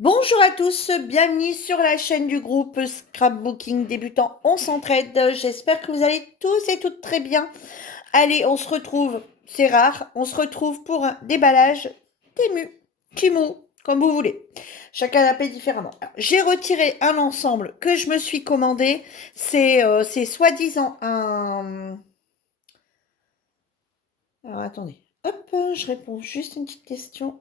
Bonjour à tous, bienvenue sur la chaîne du groupe Scrapbooking débutant, on s'entraide. J'espère que vous allez tous et toutes très bien. Allez, on se retrouve, c'est rare, on se retrouve pour un déballage Temu, Temu, comme vous voulez. Chacun l'appelle différemment. J'ai retiré un ensemble que je me suis commandé. C'est soi-disant un... Alors attendez, hop, je réponds juste une petite question.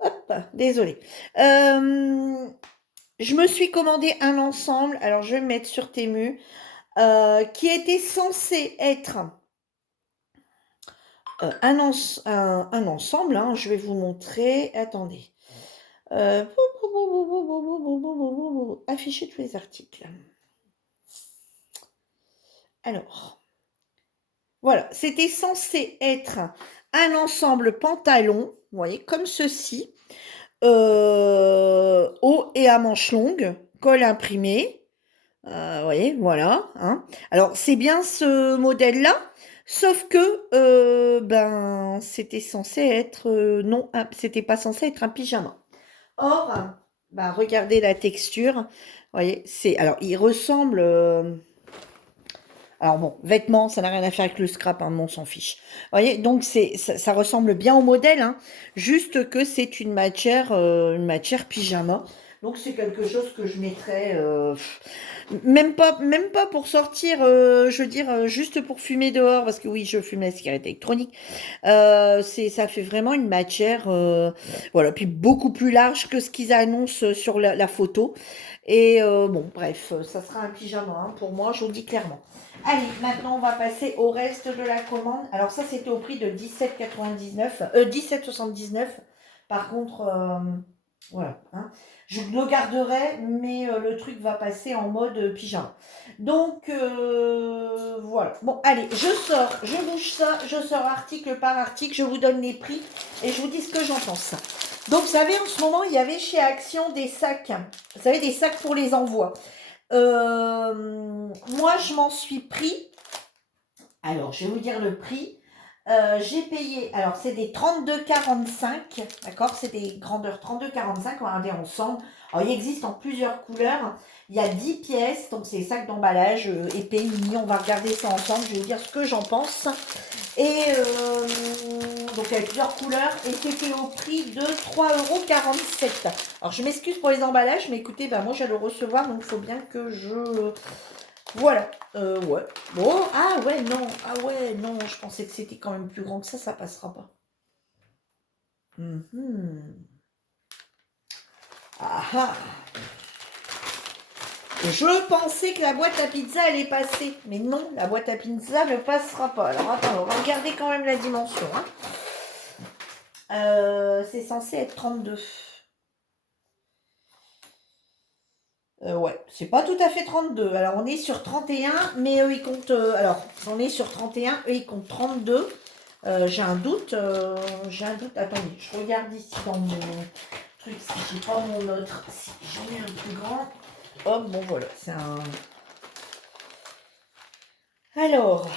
Hop, désolé. Je me suis commandé un ensemble, alors je vais me mettre sur Temu, qui était censé être un ensemble, hein, je vais vous montrer, attendez. Euh, Afficher tous les articles. Alors, voilà, c'était censé être un ensemble pantalon, vous voyez, comme ceci, haut et à manches longues, col imprimé. Vous voyez, voilà, hein. Alors, c'est bien ce modèle-là, sauf que, ben, c'était censé être, non, c'était pas censé être un pyjama. Or, ben, regardez la texture, vous voyez, alors, il ressemble, alors bon, vêtements, ça n'a rien à faire avec le scrap, hein, mais on s'en fiche. Vous voyez, donc ça ressemble bien au modèle, hein, juste que c'est une matière pyjama. Donc c'est quelque chose que je mettrais, même pas pour sortir, je veux dire, juste pour fumer dehors, parce que oui, je fume la cigarette électronique. Ça fait vraiment une matière, voilà, puis beaucoup plus large que ce qu'ils annoncent sur la photo. Et bon, bref, ça sera un pyjama, hein, pour moi, je vous le dis clairement. Allez, maintenant on va passer au reste de la commande. Alors ça, c'était au prix de 17,99, 17,79. Par contre, voilà, hein. Je le garderai, mais le truc va passer en mode pyjama. Donc, voilà. Bon, allez, je bouge ça, je sors article par article, je vous donne les prix et je vous dis ce que j'en pense. Donc, vous savez, en ce moment, il y avait chez Action des sacs. Vous savez, des sacs pour les envois. Moi, je m'en suis pris. Alors, je vais vous dire le prix. J'ai payé, alors c'est des 32,45, d'accord? C'est des grandeurs 32,45, on va regarder ensemble. Alors, il existe en plusieurs couleurs. Il y a 10 pièces, donc c'est sacs d'emballage épais, mini. On va regarder ça ensemble, je vais vous dire ce que j'en pense. Et donc, il y a plusieurs couleurs et c'était au prix de 3,47 €. Alors, je m'excuse pour les emballages, mais écoutez, bah, moi, j'allais le recevoir, donc il faut bien que je... Voilà, ouais. Bon, ah ouais, non, je pensais que c'était quand même plus grand que ça passera pas. Mhm. Ah ah. Je pensais que la boîte à pizza allait passer, mais non, la boîte à pizza ne passera pas. Alors attends, on va regarder quand même la dimension, hein. C'est censé être 32. Ouais, c'est pas tout à fait 32. Alors on est sur 31, mais eux ils comptent. Alors on est sur 31, eux ils comptent 32. J'ai un doute. Attendez, je regarde ici dans mon truc si j'ai pas mon autre. Si j'en ai un plus grand. Hop, bon voilà, c'est un. Alors,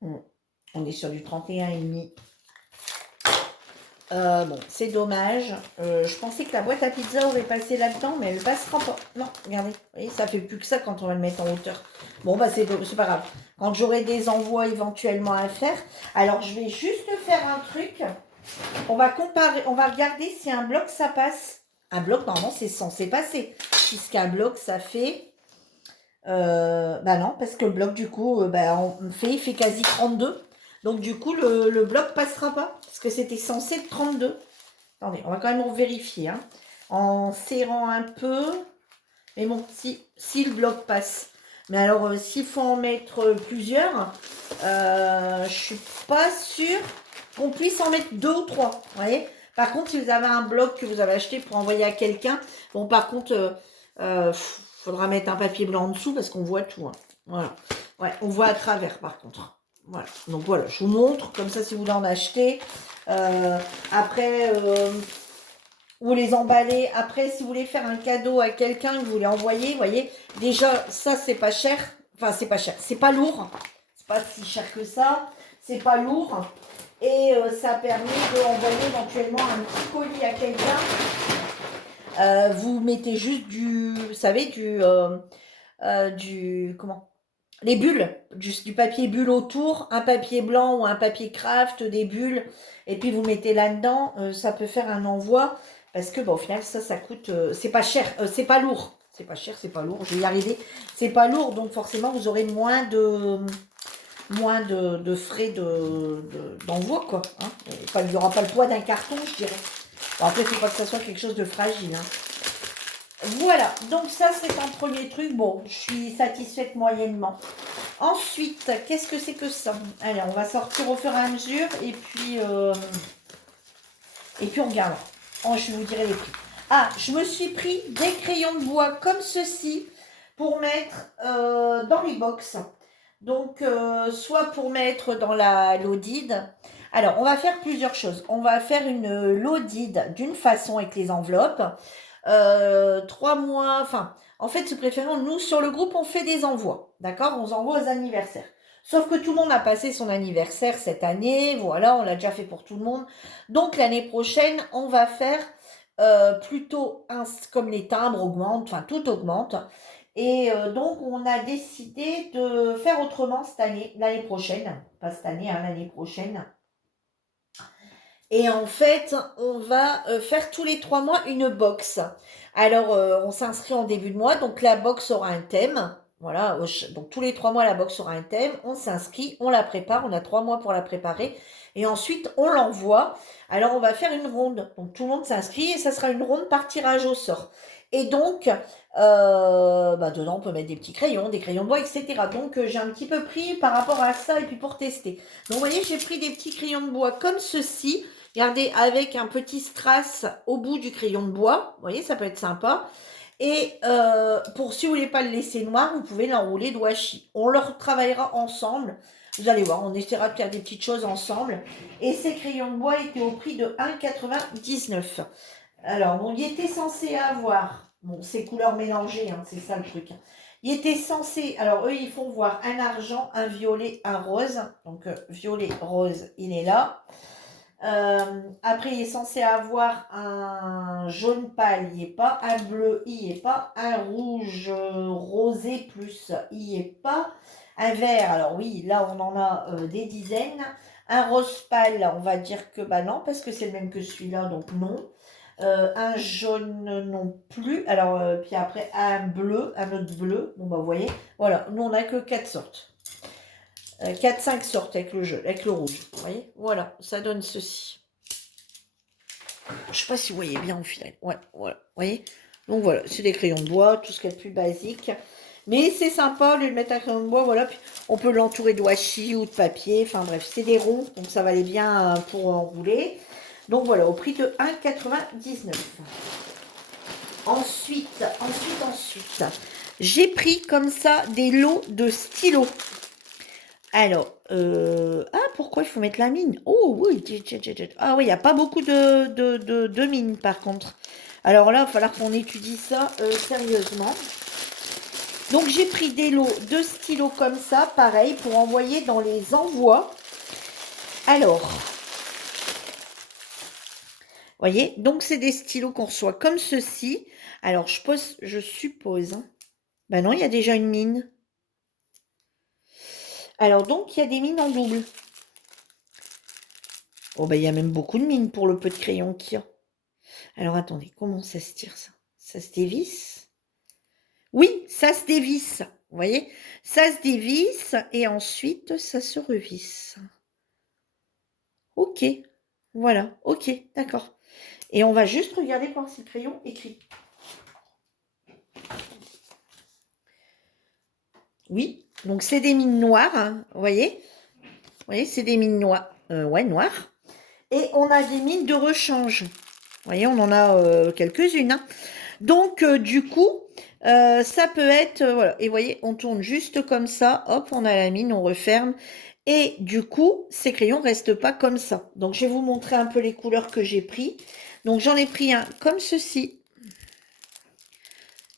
on est sur du 31,5. Bon, c'est dommage. Je pensais que la boîte à pizza aurait passé là-dedans, mais elle passera pas. Non, regardez. Vous voyez, ça fait plus que ça quand on va le mettre en hauteur. Bon, bah c'est pas grave. Quand j'aurai des envois éventuellement à faire. Alors, je vais juste faire un truc. On va comparer, on va regarder si un bloc ça passe. Un bloc, normalement, c'est censé passer. Puisqu'un bloc, ça fait... bah non, parce que le bloc, du coup, il fait quasi 32. Donc, du coup, le bloc passera pas. Parce que c'était censé être 32. Attendez, on va quand même vérifier. Hein, en serrant un peu. Mais bon, si le bloc passe. Mais alors, s'il faut en mettre plusieurs, je suis pas sûre qu'on puisse en mettre 2 ou 3. Vous voyez? Par contre, si vous avez un bloc que vous avez acheté pour envoyer à quelqu'un, bon, par contre, faudra mettre un papier blanc en dessous parce qu'on voit tout. Hein. Voilà. Ouais, on voit à travers par contre. Voilà. Donc voilà, je vous montre, comme ça si vous voulez en acheter. Après, vous les emballez. Après, si vous voulez faire un cadeau à quelqu'un que vous voulez envoyer, vous voyez, déjà, ça, c'est pas cher. Enfin, c'est pas cher. C'est pas lourd. pas si cher que ça. C'est pas lourd. Et ça permet d'envoyer éventuellement un petit colis à quelqu'un. Vous mettez juste vous savez, comment? Les bulles, juste du papier bulle autour, un papier blanc ou un papier craft, des bulles, et puis vous mettez là-dedans, ça peut faire un envoi, parce que bon, au final, ça coûte, c'est pas cher, c'est pas lourd, c'est pas cher, c'est pas lourd, je vais y arriver, c'est pas lourd, donc forcément, vous aurez moins de frais d'envoi, quoi. Hein. Il n'y aura pas le poids d'un carton, je dirais. Bon, après, il ne faut pas que ça soit quelque chose de fragile. Hein. Voilà, donc ça c'est un premier truc. Bon, je suis satisfaite moyennement. Ensuite, qu'est-ce que c'est que ça? Allez, on va sortir au fur et à mesure et puis on regarde. Oh, je vous dirai les prix. Ah, je me suis pris des crayons de bois comme ceci pour mettre dans les box. Donc, soit pour mettre dans la Lodide. Alors, on va faire plusieurs choses. On va faire une Lodide d'une façon avec les enveloppes. 3 mois, enfin, en fait, ce préférant, nous, sur le groupe, on fait des envois, d'accord? On envoie aux anniversaires. Sauf que tout le monde a passé son anniversaire cette année, voilà, on l'a déjà fait pour tout le monde. Donc, l'année prochaine, on va faire plutôt, comme les timbres augmentent, enfin, tout augmente. Et donc, on a décidé de faire autrement cette année, l'année prochaine, pas cette année, hein, l'année prochaine. Et en fait, on va faire tous les 3 mois une box. Alors, on s'inscrit en début de mois, donc la box aura un thème. Voilà, donc tous les 3 mois, la box aura un thème. On s'inscrit, on la prépare, on a 3 mois pour la préparer. Et ensuite, on l'envoie. Alors, on va faire une ronde. Donc, tout le monde s'inscrit et ça sera une ronde par tirage au sort. Et donc, dedans, on peut mettre des petits crayons, des crayons de bois, etc. Donc, j'ai un petit peu pris par rapport à ça et puis pour tester. Donc, vous voyez, j'ai pris des petits crayons de bois comme ceci. Regardez, avec un petit strass au bout du crayon de bois. Vous voyez, ça peut être sympa. Et pour si vous voulez pas le laisser noir, vous pouvez l'enrouler de washi. On le retravaillera ensemble. Vous allez voir, on essaiera de faire des petites choses ensemble. Et ces crayons de bois étaient au prix de 1,99 €. Alors, bon, il était censé avoir, bon, ces couleurs mélangées, hein, c'est ça le truc. Il était censé, alors eux, ils font voir un argent, un violet, un rose. Donc, violet, rose, il est là. Après, il est censé avoir un jaune pâle, il n'y est pas. Un bleu, il n'y est pas. Un rouge rosé plus, il n'y est pas. Un vert, alors oui, là, on en a des dizaines. Un rose pâle, on va dire que bah non, parce que c'est le même que celui-là, donc non. Un jaune non plus. Alors, puis après, un bleu, un autre bleu. Bon, bah, vous voyez, voilà, nous, on n'a que 4 sortes. 4-5 sortes avec le jeu, avec le rouge. Vous voyez, voilà, ça donne ceci. Je ne sais pas si vous voyez bien au final. Ouais, voilà, vous voyez. Donc voilà, c'est des crayons de bois, tout ce qui est le plus basique. Mais c'est sympa, au lieu de mettre un crayon de bois, voilà. Puis on peut l'entourer de washi ou de papier. Enfin bref, c'est des ronds, donc ça va aller bien pour enrouler. Donc voilà, au prix de 1,99 €. Ensuite, j'ai pris comme ça des lots de stylos. Alors, pourquoi il faut mettre la mine? Oh oui, ah oui, il n'y a pas beaucoup de mines par contre. Alors là, il va falloir qu'on étudie ça sérieusement. Donc, j'ai pris des lots de stylos comme ça, pareil, pour envoyer dans les envois. Alors, voyez, donc c'est des stylos qu'on reçoit comme ceci. Alors, je suppose. Hein. Ben non, il y a déjà une mine. Alors, donc, il y a des mines en double. Oh, ben, il y a même beaucoup de mines pour le peu de crayon qu'il y a. Alors, attendez, comment ça se tire, ça? Ça se dévisse? Oui, ça se dévisse. Vous voyez? Ça se dévisse et ensuite, ça se revisse. Ok. Voilà. Ok, d'accord. Et on va juste regarder voir si le crayon écrit. Oui, donc c'est des mines noires, hein, vous voyez? Vous voyez, c'est des mines noires. Ouais, noires. Et on a des mines de rechange. Vous voyez, on en a quelques-unes. Hein. Donc, du coup, ça peut être... voilà. Et vous voyez, on tourne juste comme ça. Hop, on a la mine, on referme. Et du coup, ces crayons ne restent pas comme ça. Donc, je vais vous montrer un peu les couleurs que j'ai pris. Donc, j'en ai pris un comme ceci.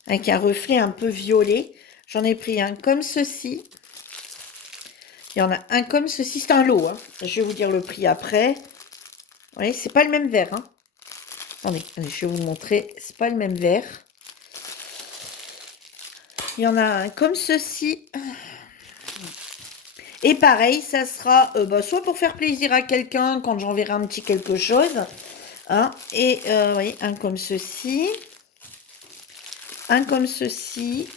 Avec un reflet un peu violet. J'en ai pris un comme ceci. Il y en a un comme ceci, c'est un lot. Hein. Je vais vous dire le prix après. Vous voyez, c'est pas le même verre. Hein. Attendez, je vais vous montrer. C'est pas le même verre. Il y en a un comme ceci. Et pareil, ça sera soit pour faire plaisir à quelqu'un quand j'enverrai un petit quelque chose. Hein, et vous voyez, un comme ceci. Un comme ceci.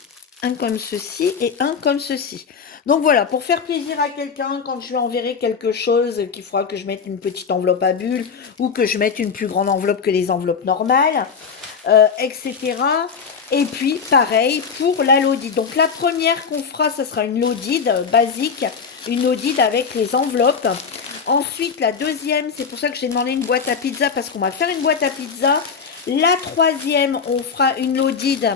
Un comme ceci et un comme ceci. Donc voilà, pour faire plaisir à quelqu'un, quand je lui enverrai quelque chose, qu'il faudra que je mette une petite enveloppe à bulles ou que je mette une plus grande enveloppe que les enveloppes normales, etc. Et puis, pareil pour la Lodide. Donc la première qu'on fera, ce sera une Lodide basique, une Lodide avec les enveloppes. Ensuite, la deuxième, c'est pour ça que j'ai demandé une boîte à pizza, parce qu'on va faire une boîte à pizza. La troisième, on fera une Lodide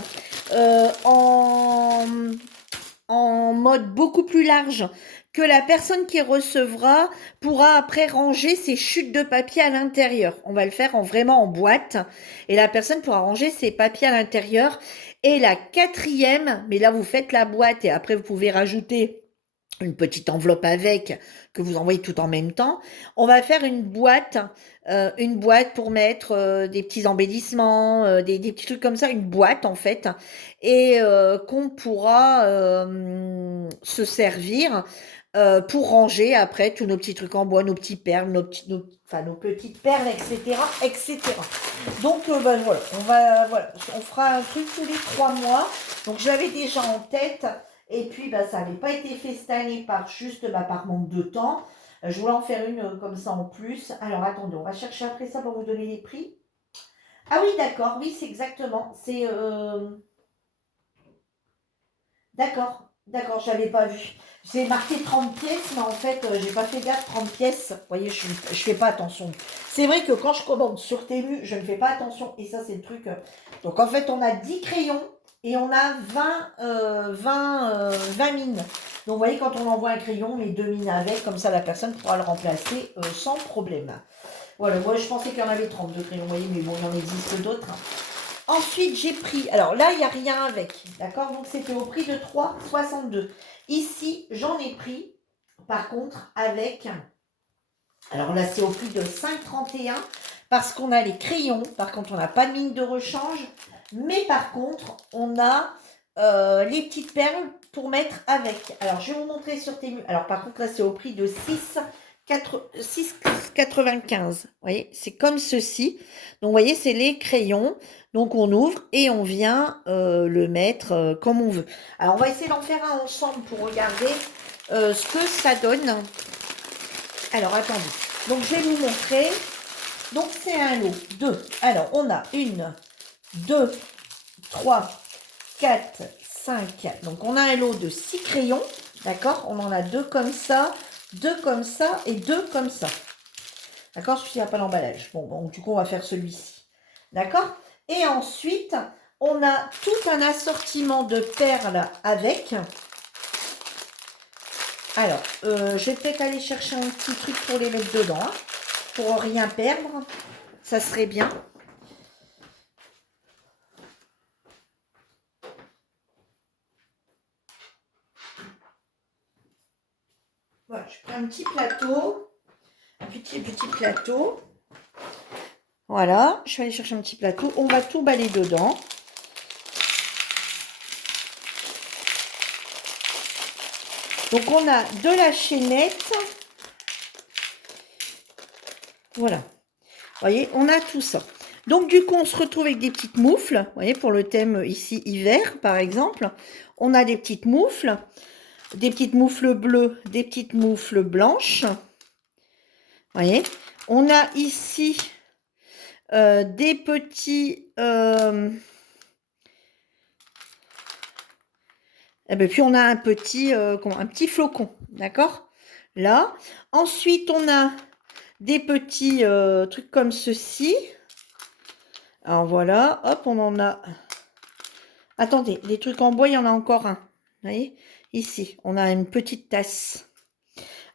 en mode beaucoup plus large, que la personne qui recevra pourra après ranger ses chutes de papier à l'intérieur. On va le faire vraiment en boîte et la personne pourra ranger ses papiers à l'intérieur. Et la quatrième, mais là vous faites la boîte et après vous pouvez rajouter une petite enveloppe avec, que vous envoyez tout en même temps. On va faire une boîte pour mettre des petits embellissements, des petits trucs comme ça, une boîte en fait, et qu'on pourra se servir pour ranger après tous nos petits trucs en bois, nos petits perles, nos petites perles, etc., etc. Donc ben, voilà, on fera un truc tous les 3 mois. Donc je l'avais déjà en tête. Et puis, bah, ça n'avait pas été fait cette année par manque de temps. Je voulais en faire une comme ça en plus. Alors, attendez, on va chercher après ça pour vous donner les prix. Ah oui, d'accord, oui, c'est exactement. C'est... D'accord, d'accord, je n'avais pas vu. J'ai marqué 30 pièces, mais en fait, j'ai pas fait gaffe, 30 pièces. Vous voyez, je fais pas attention. C'est vrai que quand je commande sur Temu, je ne fais pas attention. Et ça, c'est le truc. Donc, en fait, on a 10 crayons et on a 20 mines. Donc, vous voyez, quand on envoie un crayon, on met 2 mines avec. Comme ça, la personne pourra le remplacer sans problème. Voilà, moi, je pensais qu'il y en avait 30 de crayons, vous voyez, mais bon, il en existe d'autres. Ensuite, j'ai pris, alors là, il n'y a rien avec, d'accord? Donc, c'était au prix de 3,62. Ici, j'en ai pris, par contre, avec, alors là, c'est au prix de 5,31 parce qu'on a les crayons. Par contre, on n'a pas de mine de rechange. Mais par contre, on a les petites perles pour mettre avec. Alors, je vais vous montrer sur Temu. Alors, par contre, là, c'est au prix de 6,95. Vous voyez, c'est comme ceci. Donc, vous voyez, c'est les crayons. Donc, on ouvre et on vient le mettre comme on veut. Alors, on va essayer d'en faire un ensemble pour regarder ce que ça donne. Alors, attendez. Donc, je vais vous montrer. Donc, c'est un lot de... Alors, on a 1, 2, 3, 4, 5. Donc, on a un lot de 6 crayons. D'accord? On en a 2 comme ça, 2 comme ça et 2 comme ça. D'accord? Celui-ci n'a pas l'emballage. Bon, du coup, on va faire celui-ci. D'accord? Et ensuite, on a tout un assortiment de perles avec. Alors, je vais peut-être aller chercher un petit truc pour les mettre dedans. Hein, pour rien perdre. Ça serait bien. Voilà, je prends un petit plateau. Un petit plateau. Voilà, je vais aller chercher un petit plateau. On va tout baller dedans. Donc, on a de la chaînette. Voilà. Vous voyez, on a tout ça. Donc, du coup, on se retrouve avec des petites moufles. Vous voyez, pour le thème ici, hiver, par exemple. On a des petites moufles bleues, des petites moufles blanches. Vous voyez, on a ici des petits... puis on a un petit flocon, d'accord? Là. Ensuite, on a des petits trucs comme ceci. Alors voilà, hop, on en a... Attendez, les trucs en bois, il y en a encore un. Vous voyez? Ici, on a une petite tasse.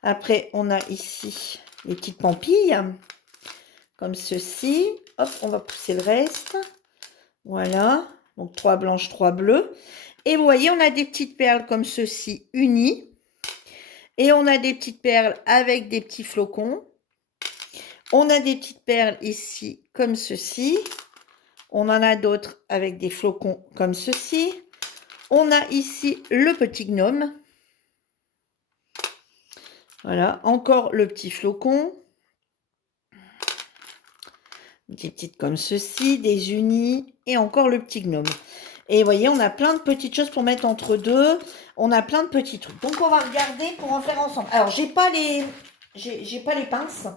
Après, on a ici les petites pampilles, comme ceci. Hop, on va pousser le reste. Voilà, donc 3 blanches, 3 bleues. Et vous voyez, on a des petites perles comme ceci, unies. Et on a des petites perles avec des petits flocons. On a des petites perles ici, comme ceci. On en a d'autres avec des flocons comme ceci. On a ici le petit gnome. Voilà, encore le petit flocon. Des petites comme ceci, des unis et encore le petit gnome. Et vous voyez, on a plein de petites choses pour mettre entre deux. On a plein de petits trucs. Donc, on va regarder pour en faire ensemble. Alors, j'ai pas les pinces.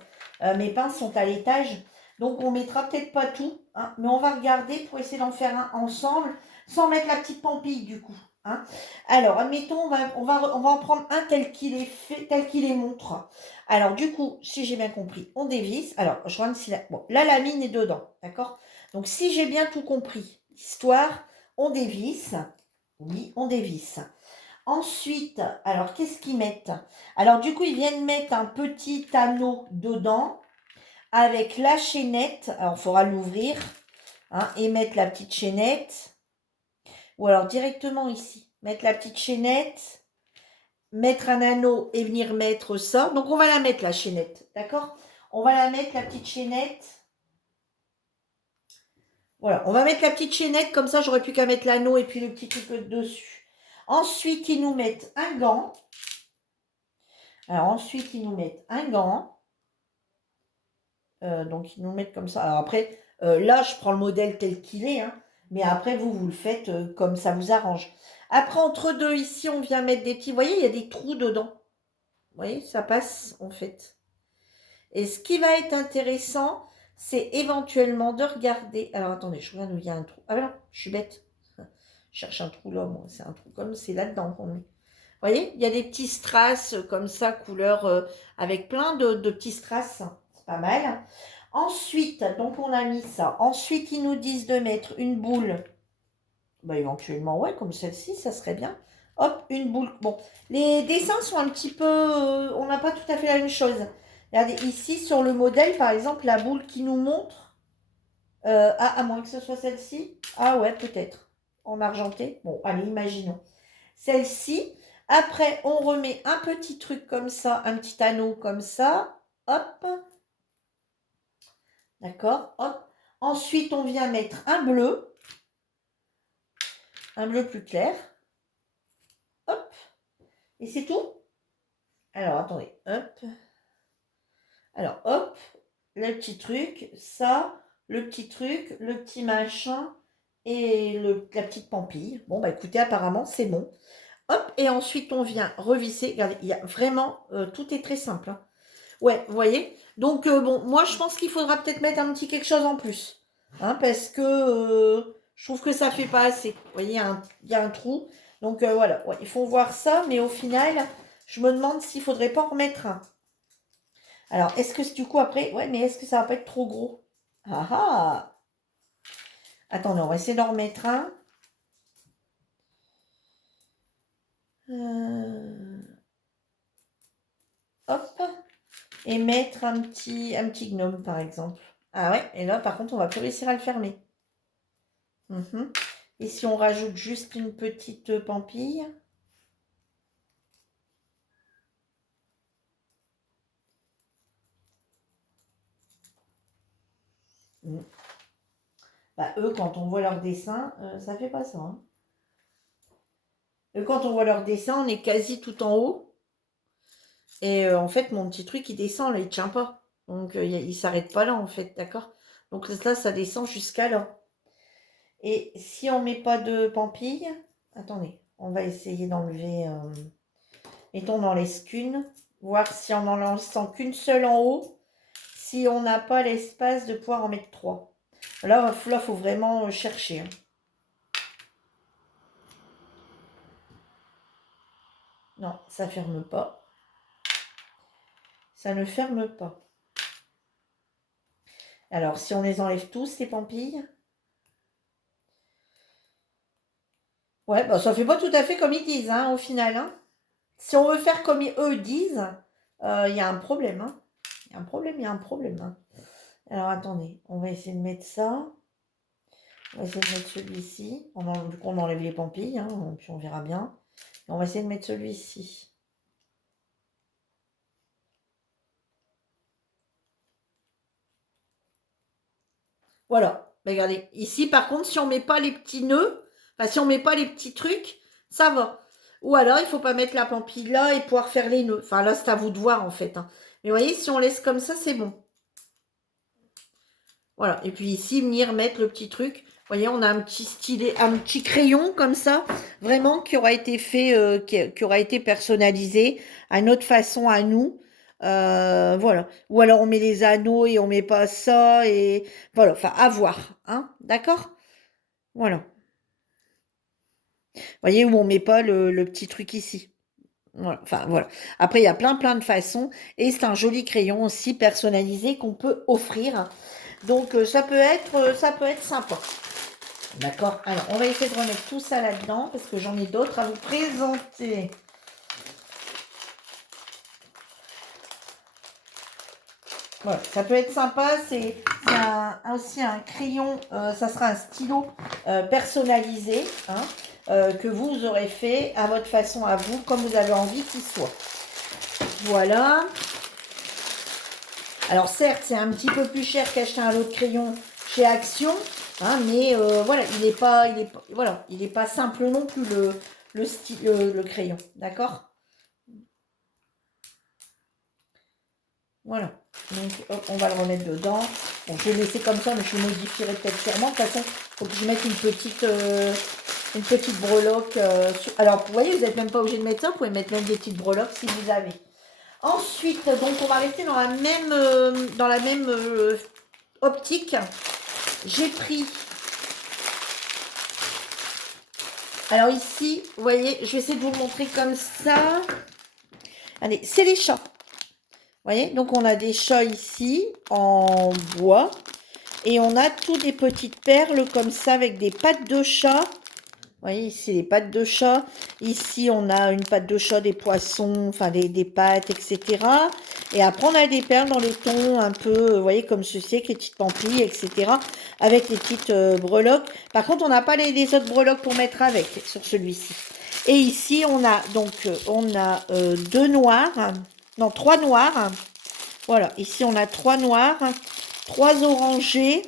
Mes pinces sont à l'étage. Donc, on mettra peut-être pas tout. Hein, mais on va regarder pour essayer d'en faire un ensemble sans mettre la petite pampille du coup. Hein. Alors, admettons, on va en prendre un tel qu'il est fait, tel qu'il est montre. Alors, du coup, si j'ai bien compris, on dévisse. Alors, je regarde si bon, là, la mine est dedans. D'accord. Donc, si j'ai bien tout compris, l'histoire, on dévisse. Oui, on dévisse. Ensuite, alors, qu'est-ce qu'ils mettent? Alors, du coup, ils viennent mettre un petit anneau dedans avec la chaînette. Alors, il faudra l'ouvrir hein, et mettre la petite chaînette. Ou alors, directement ici, mettre la petite chaînette, mettre un anneau et venir mettre ça. Donc, on va la mettre, la chaînette. D'accord? On va la mettre, la petite chaînette. Voilà, on va mettre la petite chaînette. Comme ça, j'aurais plus qu'à mettre l'anneau et puis le petit truc dessus. Ensuite, ils nous mettent un gant. Alors, ensuite, ils nous mettent un gant. Donc, ils nous mettent comme ça. Alors, après, là, je prends le modèle tel qu'il est. Hein, mais après, vous le faites comme ça vous arrange. Après, entre deux, ici, on vient mettre des petits... Vous voyez, il y a des trous dedans. Vous voyez, ça passe, en fait. Et ce qui va être intéressant, c'est éventuellement de regarder... Alors, attendez, je regarde où il y a un trou. Ah non, je suis bête. Je cherche un trou là, moi. C'est un trou comme... C'est là-dedans qu'on met. Vous voyez, il y a des petits strass comme ça, couleur avec plein de petits strass. C'est pas mal. Ensuite, donc on a mis ça. Ensuite, ils nous disent de mettre une boule. Bah, éventuellement, ouais, comme celle-ci, ça serait bien. Hop, une boule. Bon, les dessins sont un petit peu... on n'a pas tout à fait la même chose. Regardez, ici, sur le modèle, par exemple, la boule qui nous montre... à moins que ce soit celle-ci. Ah ouais, peut-être. En argenté. Bon, allez, imaginons. Celle-ci. Après, on remet un petit truc comme ça, un petit anneau comme ça. Hop. D'accord. Hop. Ensuite, on vient mettre un bleu. Un bleu plus clair. Hop. Et c'est tout. Alors, attendez. Hop. Alors, hop. Le petit truc. Ça. Le petit truc. Le petit machin. Et la petite pampille. Bon, bah écoutez, apparemment, c'est bon. Hop, et ensuite on vient revisser. Regardez, il y a vraiment, tout est très simple. Hein. Ouais, vous voyez. Donc, bon, moi je pense qu'il faudra peut-être mettre un petit quelque chose en plus. Hein, parce que je trouve que ça fait pas assez. Vous voyez, il y a un trou. Donc, voilà, ouais, il faut voir ça. Mais au final, je me demande s'il faudrait pas en remettre un. Alors, est-ce que du coup après... Ouais, mais est-ce que ça va pas être trop gros? Ah ah. Attendez, on va essayer d'en remettre un. Hop. Et mettre un petit gnome, par exemple. Ah ouais, et là, par contre, on va plus réussir à le fermer. Et si on rajoute juste une petite pampille. Bah, eux, quand on voit leur dessin, ça fait pas ça. Hein. Eux, quand on voit leur dessin, on est quasi tout en haut. Et en fait, mon petit truc, il descend, là, il tient pas. Donc, il s'arrête pas là, en fait, d'accord? Donc là, ça descend jusqu'à là. Et si on met pas de pampille... Attendez, on va essayer d'enlever... mettons, n'en laisse qu'une. Voir si on en laissant qu'une seule en haut, si on n'a pas l'espace de pouvoir en mettre trois. Là, il faut vraiment chercher. Hein. Non, ça ferme pas. Ça ne ferme pas. Alors, si on les enlève tous, ces pampilles. Ouais, bah, ça fait pas tout à fait comme ils disent, hein, au final. Hein. Si on veut faire comme eux disent, il y a un problème. Hein. Il y a un problème, il y a un problème. Hein. Alors, attendez, on va essayer de mettre ça. On va essayer de mettre celui-ci. Vu qu'on enlève les pampilles, hein, puis on verra bien. Et on va essayer de mettre celui-ci. Voilà. Regardez. Ici, par contre, si on met pas les petits nœuds, enfin, si on met pas les petits trucs, ça va. Ou alors, il faut pas mettre la pampille là et pouvoir faire les nœuds. Enfin, là, c'est à vous de voir, en fait, hein. Mais vous voyez, si on laisse comme ça, c'est bon. Voilà. Et puis ici, venir mettre le petit truc. Vous voyez, on a un petit stylet, un petit crayon comme ça, vraiment qui aura été fait, qui aura été personnalisé à notre façon, à nous. Voilà. Ou alors on met les anneaux et on met pas ça et voilà. Enfin, à voir, hein. D'accord? Voilà. Vous voyez où on met pas le petit truc ici. Voilà. Enfin, voilà. Après, il y a plein de façons et c'est un joli crayon aussi personnalisé qu'on peut offrir. Donc, ça peut être sympa. D'accord. Alors, on va essayer de remettre tout ça là-dedans parce que j'en ai d'autres à vous présenter. Voilà, ça peut être sympa. C'est aussi un crayon, ça sera un stylo personnalisé, hein, que vous aurez fait à votre façon, à vous, comme vous avez envie qu'il soit. Voilà. Alors certes, c'est un petit peu plus cher qu'acheter un autre crayon chez Action, hein, mais voilà, il est pas simple non plus le crayon, d'accord? Voilà. Donc hop, on va le remettre dedans. Bon, je vais le laisser comme ça, mais je le modifierai peut-être sûrement. De toute façon, il faut que je mette une petite breloque. Alors, vous voyez, vous n'êtes même pas obligé de mettre ça. Vous pouvez mettre même des petites breloques si vous avez. Ensuite, donc on va rester dans la même optique. J'ai pris. Alors ici, vous voyez, je vais essayer de vous le montrer comme ça. Allez, c'est les chats. Vous voyez, donc on a des chats ici en bois. Et on a tout des petites perles comme ça avec des pattes de chat. Vous voyez, ici les pattes de chat. Ici, on a une patte de chat, des poissons, enfin des pattes, etc. Et après, on a des perles dans les tons un peu, vous voyez, comme ceci, avec les petites pampilles, etc. Avec les petites breloques. Par contre, on n'a pas les autres breloques pour mettre avec sur celui-ci. Et ici, on a donc, deux noirs. Non, trois noirs. Voilà, ici, on a trois noirs, trois orangés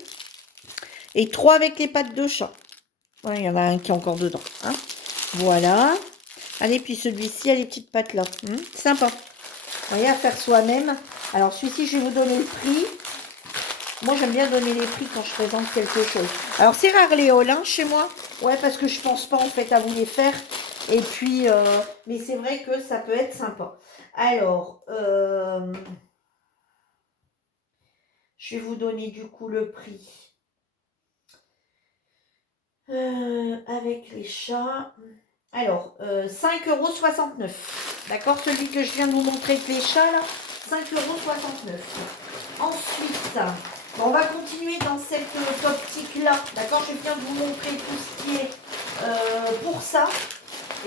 et trois avec les pattes de chat. Ouais, il y en a un qui est encore dedans, hein. Voilà. Allez, puis celui-ci a les petites pattes là. Sympa. Vous voyez, à faire soi-même. Alors, celui-ci, je vais vous donner le prix. Moi, j'aime bien donner les prix quand je présente quelque chose. Alors, c'est rare les hauls, hein, chez moi. Ouais, parce que je pense pas, en fait, à vous les faire. Et puis, mais c'est vrai que ça peut être sympa. Alors, je vais vous donner du coup le prix. Avec les chats. Alors, 5,69 €. D'accord? Celui que je viens de vous montrer avec les chats, là, 5,69 €. Ensuite, on va continuer dans cette optique-là. D'accord? Je viens de vous montrer tout ce qui est pour ça.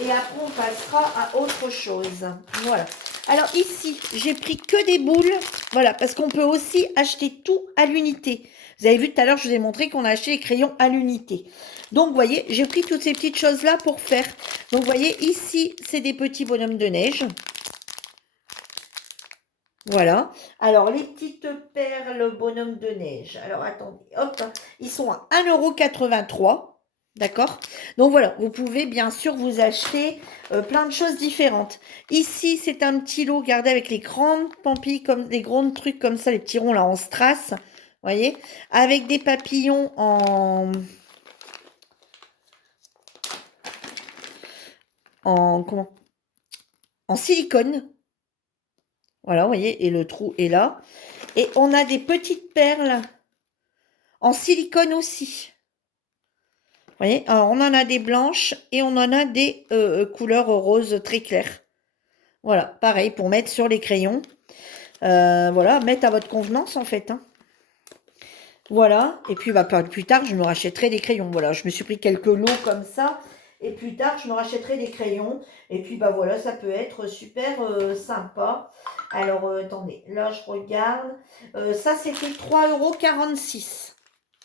Et après, on passera à autre chose. Voilà. Alors ici, j'ai pris que des boules. Voilà, parce qu'on peut aussi acheter tout à l'unité. Vous avez vu tout à l'heure, je vous ai montré qu'on a acheté les crayons à l'unité. Donc, vous voyez, j'ai pris toutes ces petites choses-là pour faire. Donc, vous voyez, ici, c'est des petits bonhommes de neige. Voilà. Alors, les petites perles bonhommes de neige. Alors, attendez, hop, ils sont à 1,83 €. D'accord? Donc, voilà, vous pouvez bien sûr vous acheter plein de choses différentes. Ici, c'est un petit lot, regardez, avec les grandes pampilles, comme des grands trucs comme ça, les petits ronds là en strass. Vous voyez? Avec des papillons en comment? En silicone. Voilà, vous voyez, et le trou est là. Et on a des petites perles en silicone aussi. Vous voyez, alors on en a des blanches et on en a des couleurs roses très claires. Voilà, pareil, pour mettre sur les crayons. Voilà, mettre à votre convenance en fait, hein. Voilà, et puis bah, plus tard, je me rachèterai des crayons. Voilà, je me suis pris quelques lots comme ça. Et plus tard, je me rachèterai des crayons. Et puis, bah voilà, ça peut être super sympa. Alors, attendez, là, je regarde. Ça, c'était 3,46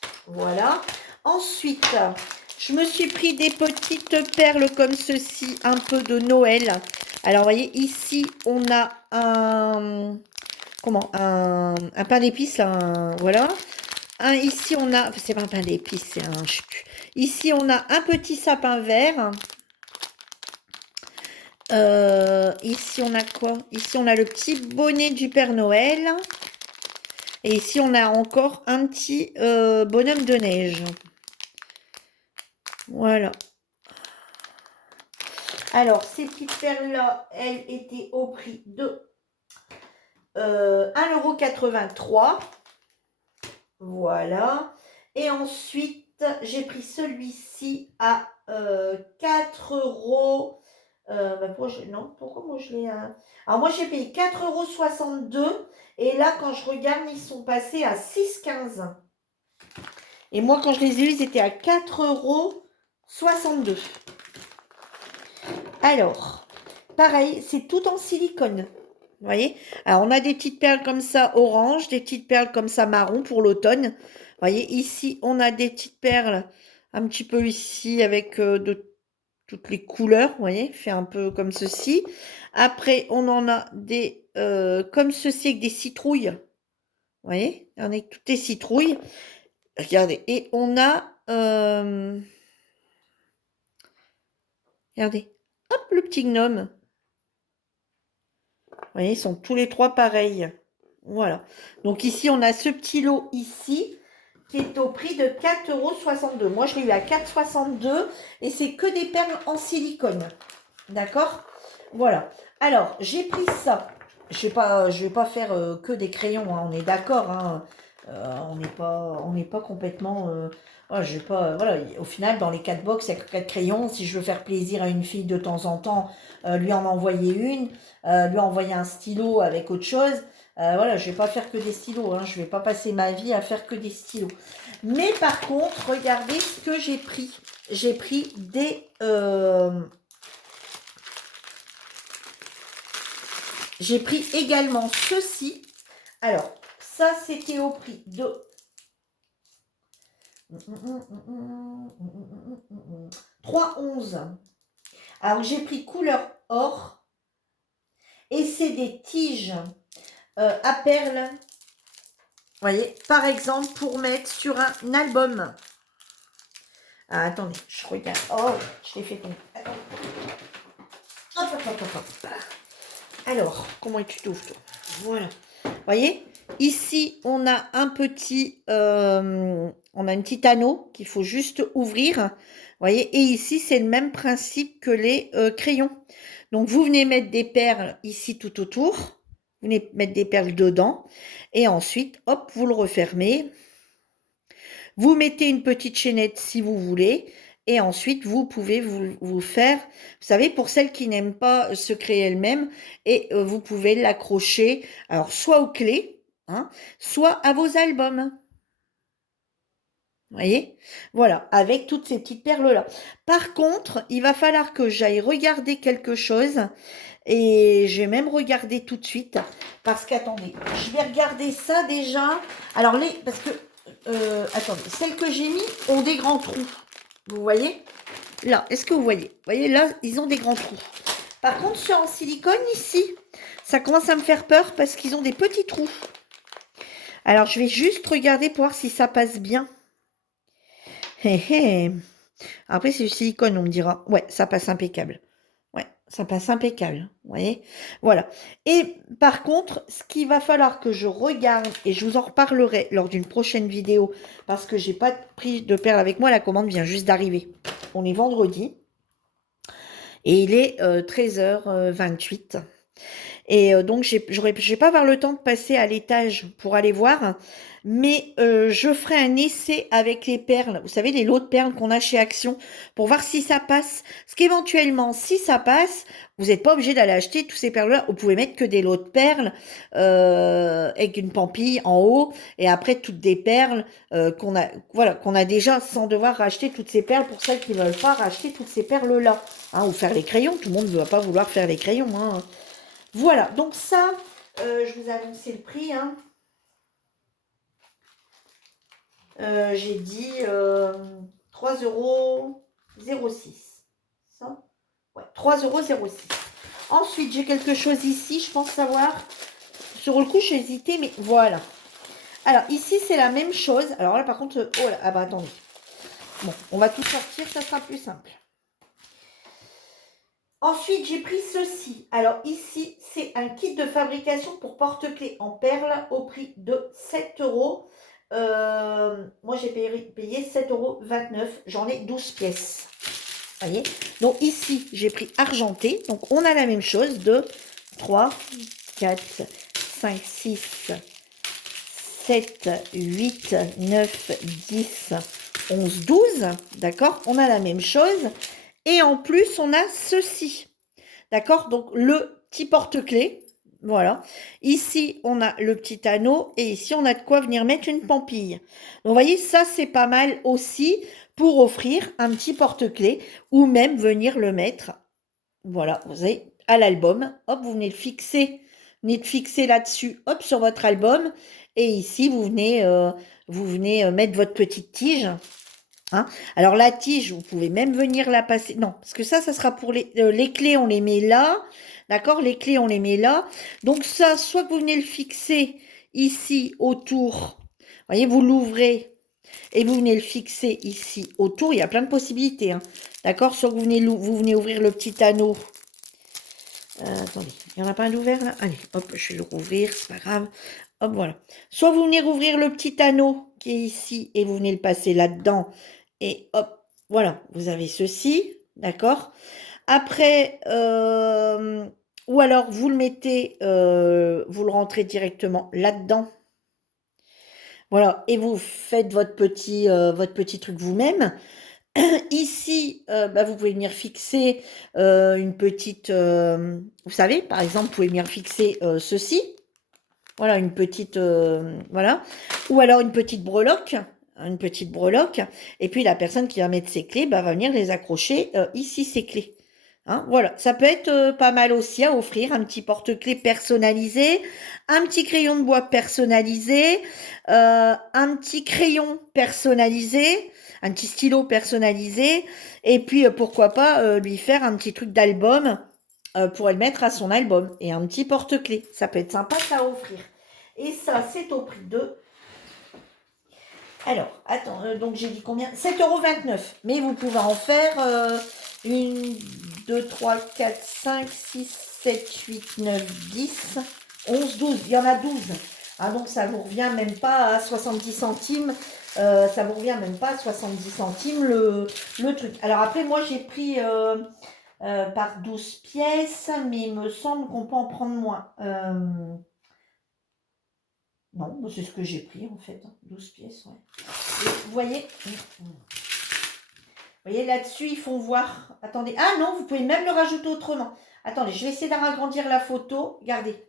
€. Voilà. Ensuite, je me suis pris des petites perles comme ceci, un peu de Noël. Alors, vous voyez, ici, on a un pain d'épices, voilà. ici, on a... C'est pas un pain d'épices, c'est un... Je sais plus. Ici, on a un petit sapin vert. Ici, on a quoi? Ici, on a le petit bonnet du Père Noël. Et ici, on a encore un petit bonhomme de neige. Voilà. Alors, ces petites perles-là, elles étaient au prix de 1,83 €. Voilà. Et ensuite, j'ai pris celui-ci à 4 €. Non, pourquoi moi je l'ai... Alors moi j'ai payé 4,62 € et là quand je regarde ils sont passés à 6,15 €. Et moi quand je les ai eus ils étaient à 4,62 €. Alors, pareil, c'est tout en silicone. Vous voyez? Alors on a des petites perles comme ça orange, des petites perles comme ça marron pour l'automne. Vous voyez, ici on a des petites perles un petit peu ici avec de toutes les couleurs, vous voyez, fait un peu comme ceci. Après, on en a des comme ceci avec des citrouilles. Vous voyez, on a toutes les citrouilles. Regardez, et on a, regardez, hop, le petit gnome. Vous voyez, ils sont tous les trois pareils. Voilà. Donc ici, on a ce petit lot ici qui est au prix de 4,62 €. Moi, je l'ai eu à 4,62 € et c'est que des perles en silicone. D'accord? Voilà. Alors, j'ai pris ça. Je vais pas faire que des crayons, hein, on est d'accord. Hein. On n'est pas complètement... voilà, je vais pas, voilà, au final, dans les 4 box, il y a que 4 crayons. Si je veux faire plaisir à une fille de temps en temps, lui en envoyer une, lui envoyer un stylo avec autre chose. Voilà, je vais pas faire que des stylos. Hein, je vais pas passer ma vie à faire que des stylos. Mais par contre, regardez ce que j'ai pris. J'ai pris des... j'ai pris également ceci. Alors, ça, c'était au prix de 3,11 €. Alors, j'ai pris couleur or. Et c'est des tiges à perles. Vous voyez, par exemple, pour mettre sur un album. Ah, attendez, je regarde. Oh, je l'ai fait tomber. Attendez. Hop, hop, hop, hop, hop. Alors, comment tu t'ouvres, toi? Voilà. Vous voyez, ici, on a un petit, on a un petit anneau qu'il faut juste ouvrir. Vous voyez, et ici, c'est le même principe que les crayons. Donc, vous venez mettre des perles ici tout autour. Vous venez mettre des perles dedans. Et ensuite, hop, vous le refermez. Vous mettez une petite chaînette si vous voulez. Et ensuite, vous pouvez vous faire, vous savez, pour celles qui n'aiment pas se créer elles-mêmes, et vous pouvez l'accrocher, alors soit aux clés, hein, soit à vos albums. Vous voyez? Voilà, avec toutes ces petites perles-là. Par contre, il va falloir que j'aille regarder quelque chose, et je vais même regarder tout de suite, parce qu'attendez, je vais regarder ça déjà. Alors, parce que, attendez, celles que j'ai mis ont des grands trous. Vous voyez? Là, est-ce que vous voyez? Vous voyez, là, ils ont des grands trous. Par contre, ceux en silicone, ici, ça commence à me faire peur parce qu'ils ont des petits trous. Alors, je vais juste regarder pour voir si ça passe bien. Hé hé. Après, c'est du silicone, on me dira. Ouais, ça passe impeccable. Ouais, ça passe impeccable. Vous voyez? Voilà. Et par contre, ce qu'il va falloir que je regarde, et je vous en reparlerai lors d'une prochaine vidéo, parce que j'ai pas pris de perles avec moi, la commande vient juste d'arriver. On est vendredi. Et il est 13h28. Et donc, je vais pas avoir le temps de passer à l'étage pour aller voir. Mais je ferai un essai avec les perles. Vous savez, les lots de perles qu'on a chez Action pour voir si ça passe. Parce qu'éventuellement, si ça passe, vous n'êtes pas obligé d'aller acheter tous ces perles-là. Vous pouvez mettre que des lots de perles avec une pampille en haut. Et après, toutes des perles qu'on a, voilà, qu'on a déjà sans devoir racheter toutes ces perles pour celles qui ne veulent pas racheter toutes ces perles-là. Hein, ou faire les crayons. Tout le monde ne va pas vouloir faire les crayons. Hein. Voilà, donc ça, je vous ai annoncé le prix. Hein. J'ai dit 3,06 €. Ça? Ouais, 3,06 €. Ensuite, j'ai quelque chose ici, je pense savoir. Sur le coup, j'ai hésité, mais voilà. Alors, ici, c'est la même chose. Alors là, par contre, oh là, ah bah attendez. Bon, on va tout sortir, ça sera plus simple. Ensuite, j'ai pris ceci. Alors ici, c'est un kit de fabrication pour porte-clés en perles au prix de 7 euros. Moi, j'ai payé 7,29 €. J'en ai 12 pièces. Voyez. Donc ici, j'ai pris argenté. Donc on a la même chose de 3, 4, 5, 6, 7, 8, 9, 10, 11, 12. D'accord? On a la même chose. Et en plus, on a ceci. D'accord? Donc, le petit porte-clés. Voilà. Ici, on a le petit anneau. Et ici, on a de quoi venir mettre une pampille. Donc, vous voyez, ça, c'est pas mal aussi pour offrir un petit porte-clés ou même venir le mettre. Voilà, vous avez à l'album. Hop, vous venez le fixer. Vous venez de fixer là-dessus, hop, sur votre album. Et ici, vous venez mettre votre petite tige. Hein. Alors la tige, vous pouvez même venir la passer. Non, parce que ça sera pour les clés, on les met là. D'accord? Les clés, on les met là. Donc ça, soit que vous venez le fixer ici autour. Vous voyez, vous l'ouvrez et vous venez le fixer ici autour. Il y a plein de possibilités. Hein. D'accord? Soit que vous venez ouvrir le petit anneau. Attendez, il n'y en a pas un d'ouvert là? Allez, hop, je vais le rouvrir, c'est pas grave. Hop, voilà. Soit vous venez rouvrir le petit anneau qui est ici et vous venez le passer là-dedans. Et hop, voilà, vous avez ceci, d'accord? Après, ou alors vous le mettez, vous le rentrez directement là-dedans. Voilà, et vous faites votre petit truc vous-même. Ici, bah, vous pouvez venir fixer une petite, vous savez, par exemple, vous pouvez venir fixer ceci. Voilà, une petite, voilà. Ou alors une petite breloque. Une petite breloque. Et puis la personne qui va mettre ses clés, bah, va venir les accrocher ici, ses clés. Hein, voilà, ça peut être pas mal aussi à offrir, un petit porte-clés personnalisé, un petit crayon de bois personnalisé, un petit crayon personnalisé, un petit stylo personnalisé, et puis pourquoi pas lui faire un petit truc d'album pour le mettre à son album, et un petit porte-clés. Ça peut être sympa ça à offrir. Et ça, c'est au prix de... Alors, attends, donc j'ai dit combien? 7,29 €. Mais vous pouvez en faire une, 2, 3, 4, 5, 6, 7, 8, 9, 10, 11, 12. Il y en a 12. Ah, donc ça vous revient même pas à 70 centimes. Ça vous revient même pas à 70 centimes le truc. Alors après, moi j'ai pris par 12 pièces, mais il me semble qu'on peut en prendre moins. Non, c'est ce que j'ai pris en fait. 12 pièces, ouais. Et vous voyez, là-dessus, ils font voir. Attendez. Ah non, vous pouvez même le rajouter autrement. Attendez, je vais essayer d'agrandir la photo. Regardez.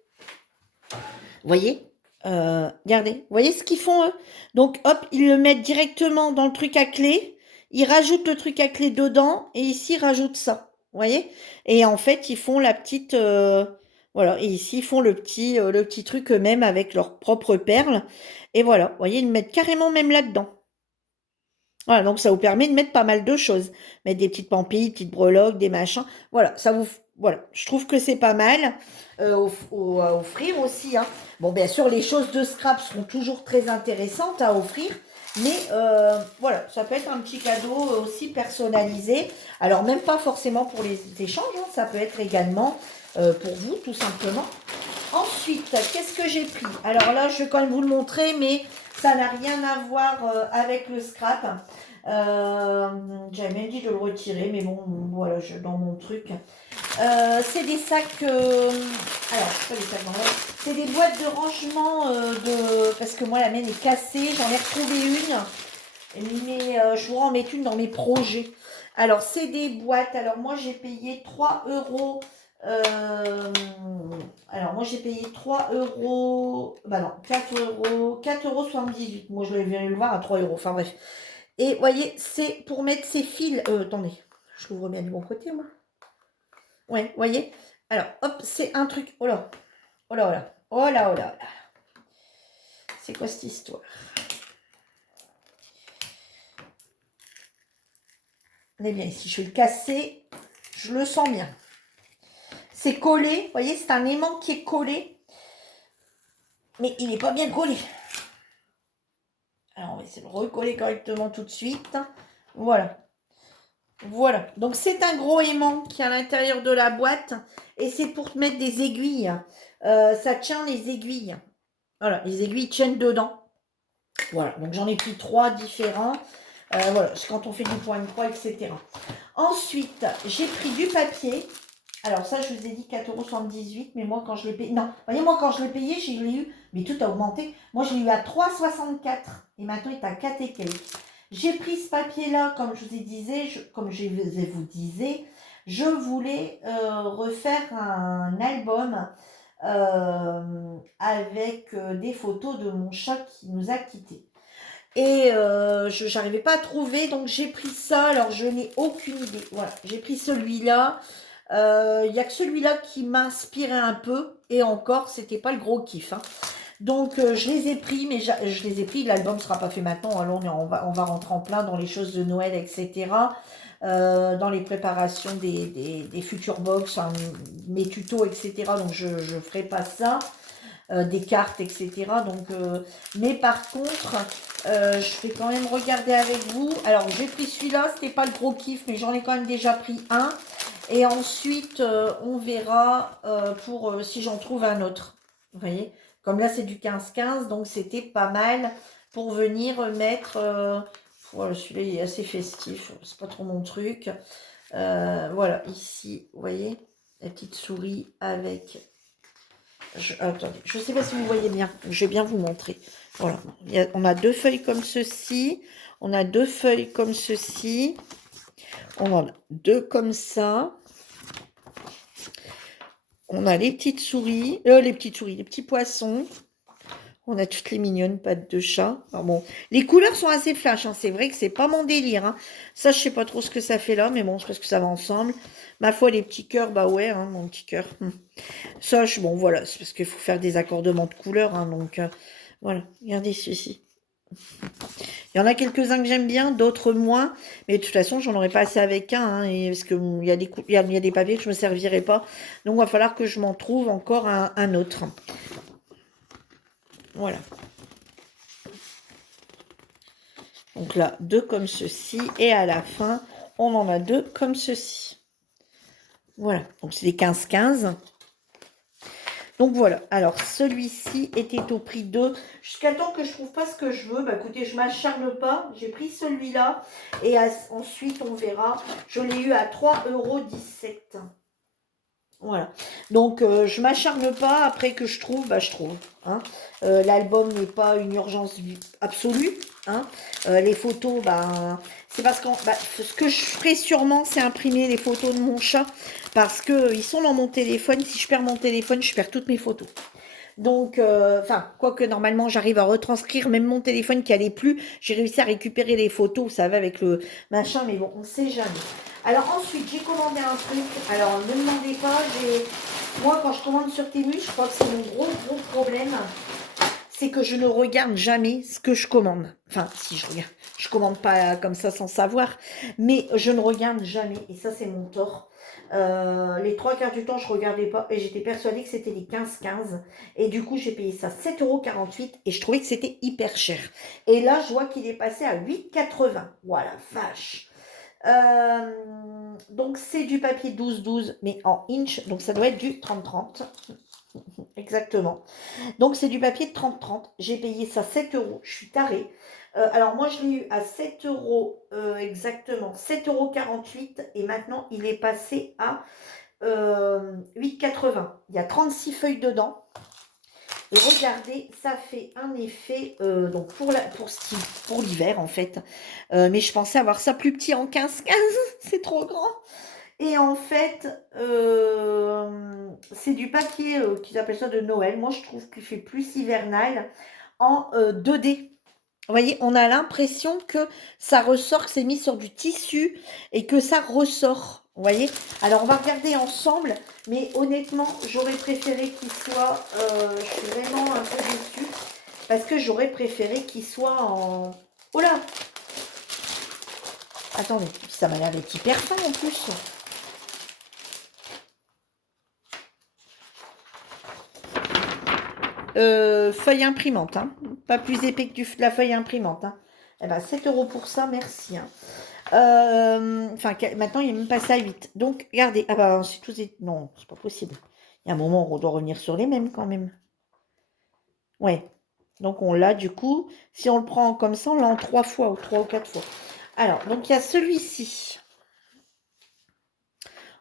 Vous voyez regardez. Vous voyez ce qu'ils font, eux? Donc, hop, ils le mettent directement dans le truc à clé. Ils rajoutent le truc à clé dedans. Et ici, ils rajoutent ça. Vous voyez? Et en fait, ils font la petite... voilà. Et ici, ils font le petit truc eux-mêmes avec leurs propres perles. Et voilà. Vous voyez, ils le mettent carrément même là-dedans. Voilà, donc ça vous permet de mettre pas mal de choses. Mettre des petites pampilles, des petites breloques, des machins. Voilà, voilà, je trouve que c'est pas mal à offrir aussi. Hein. Bon, bien sûr, les choses de scrap seront toujours très intéressantes à offrir. Mais voilà, ça peut être un petit cadeau aussi personnalisé. Alors, même pas forcément pour les échanges. Hein, ça peut être également pour vous, tout simplement. Ensuite, qu'est-ce que j'ai pris? Alors là, je vais quand même vous le montrer, mais ça n'a rien à voir avec le scrap. J'avais même dit de le retirer, mais bon, voilà, dans mon truc. C'est des sacs... alors, c'est pas des sacs d'envoi. C'est des boîtes de rangement parce que moi, la mienne est cassée. J'en ai retrouvé une. Mais je voudrais en mettre une dans mes projets. Alors, c'est des boîtes. Alors, moi, j'ai payé 3 euros. Alors, moi, j'ai payé 3 euros. Bah non, 4 euros. 4,78 €. Moi, je vais le voir à 3 euros. Enfin, bref. Et vous voyez, c'est pour mettre ces fils. Attendez, je l'ouvre bien du bon côté, moi. Ouais, vous voyez. Alors, hop, c'est un truc. Oh là. Oh là, oh là. Oh là, oh là, oh là. C'est quoi cette histoire? On est bien ici. Je vais le casser. Je le sens bien. C'est collé. Vous voyez, c'est un aimant qui est collé. Mais il n'est pas bien collé. va essayer de le recoller correctement tout de suite. Voilà. Voilà. Donc, c'est un gros aimant qui est à l'intérieur de la boîte. Et c'est pour mettre des aiguilles. Ça tient les aiguilles. Voilà, les aiguilles tiennent dedans. Voilà, donc j'en ai pris 3 différents. Voilà, c'est quand on fait du point de croix, etc. Ensuite, j'ai pris du papier. Alors ça, je vous ai dit 4,78 €, mais moi, quand je l'ai payé... Non, voyez, moi, quand je l'ai payé, je l'ai eu... Mais tout a augmenté. Moi, je l'ai eu à 3,64 €. Et maintenant, il est à 4 et quelques. J'ai pris ce papier-là, comme je vous ai disais, comme je vous disais, je voulais refaire un album avec des photos de mon chat qui nous a quittés. Et je n'arrivais pas à trouver, donc j'ai pris ça. Alors, je n'ai aucune idée. Voilà, j'ai pris celui-là. Il n'y a que celui-là qui m'inspirait un peu. Et encore, c'était pas le gros kiff. Hein. Donc, je les ai pris, mais je les ai pris. L'album ne sera pas fait maintenant. Alors, on va rentrer en plein dans les choses de Noël, etc. Dans les préparations des futures box, hein, mes tutos, etc. Donc, je ne ferai pas ça. Des cartes, etc. Donc, mais par contre, je vais quand même regarder avec vous. Alors, j'ai pris celui-là, c'était pas le gros kiff, mais j'en ai quand même déjà pris un. Et ensuite, on verra pour si j'en trouve un autre. Vous voyez, comme là, c'est du 15-15, donc c'était pas mal pour venir mettre... voilà, celui-là, il est assez festif, c'est pas trop mon truc. Voilà, ici, vous voyez, la petite souris avec... attendez, je ne sais pas si vous voyez bien. Je vais bien vous montrer. Voilà. On a 2 feuilles comme ceci. On a 2 feuilles comme ceci. On en a 2 comme ça. On a les petites souris. Les petits poissons. On a toutes les mignonnes pattes de chat. Alors bon, les couleurs sont assez flash. Hein. C'est vrai que c'est pas mon délire. Hein. Ça, je sais pas trop ce que ça fait là. Mais bon, je pense que ça va ensemble. Ma foi, les petits cœurs, bah ouais, hein, mon petit cœur. Ça, bon, voilà, c'est parce qu'il faut faire des accordements de couleurs, hein, donc voilà, regardez ceci. Il y en a quelques-uns que j'aime bien, d'autres moins, mais de toute façon, j'en aurais pas assez avec un, hein, et parce qu'il y a des papiers que je ne me servirai pas, donc il va falloir que je m'en trouve encore un autre. Voilà. Donc là, 2 comme ceci, et à la fin, on en a 2 comme ceci. Voilà, donc c'est des 15-15. Donc voilà, alors celui-ci était au prix de... Jusqu'à temps que je trouve pas ce que je veux, bah écoutez, je m'acharne pas. J'ai pris celui-là et ensuite on verra. Je l'ai eu à 3,17 €. Voilà, donc je m'acharne pas. Après que je trouve, bah je trouve. Hein. L'album n'est pas une urgence absolue. Hein. Les photos, bah, c'est parce que ce que je ferai sûrement, c'est imprimer les photos de mon chat. Parce qu'ils sont dans mon téléphone. Si je perds mon téléphone, je perds toutes mes photos. Donc, enfin, quoique normalement, j'arrive à retranscrire même mon téléphone qui allait plus. J'ai réussi à récupérer les photos, vous savez, avec le machin, mais bon, on ne sait jamais. Alors ensuite, j'ai commandé un truc. Alors, ne me demandez pas, moi, quand je commande sur Temu, je crois que c'est mon gros problème. C'est que je ne regarde jamais ce que je commande. Enfin, si je regarde, je commande pas comme ça sans savoir, mais je ne regarde jamais. Et ça, c'est mon tort. Les 3/4 du temps, je regardais pas et j'étais persuadée que c'était les 15-15. Et du coup, j'ai payé ça 7,48 € et je trouvais que c'était hyper cher. Et là, je vois qu'il est passé à 8,80 €. Voilà, vache. Donc, c'est du papier 12-12, mais en inch. Donc, ça doit être du 30-30. Exactement. Donc, c'est du papier de 30-30. J'ai payé ça 7 €. Je suis tarée. Alors, moi, je l'ai eu à 7 € exactement. 7,48 € et maintenant, il est passé à 8,80 €. Il y a 36 feuilles dedans. Et regardez, ça fait un effet donc pour l'hiver, en fait. Mais je pensais avoir ça plus petit en 15-15. C'est trop grand. Et en fait, c'est du papier qu'ils appellent ça de Noël. Moi, je trouve qu'il fait plus hivernal en 2D. Vous voyez, on a l'impression que ça ressort, que c'est mis sur du tissu et que ça ressort. Vous voyez? Alors, on va regarder ensemble. Mais honnêtement, j'aurais préféré qu'il soit... je suis vraiment un peu déçue. Parce que j'aurais préféré qu'il soit en... Oh là! Attendez, ça m'a l'air d'être hyper fin en plus. Feuille imprimante, hein. Pas plus épais que la feuille imprimante. Hein. Eh ben, 7 € pour ça, merci. Hein. Enfin, maintenant, il est même passé à 8. Donc, regardez. Ah bah, c'est tous... Non, c'est pas possible. Il y a un moment où on doit revenir sur les mêmes quand même. Ouais. Donc, on l'a du coup. Si on le prend comme ça, on l'a en 3 fois ou 3 ou 4 fois. Alors, donc, il y a celui-ci.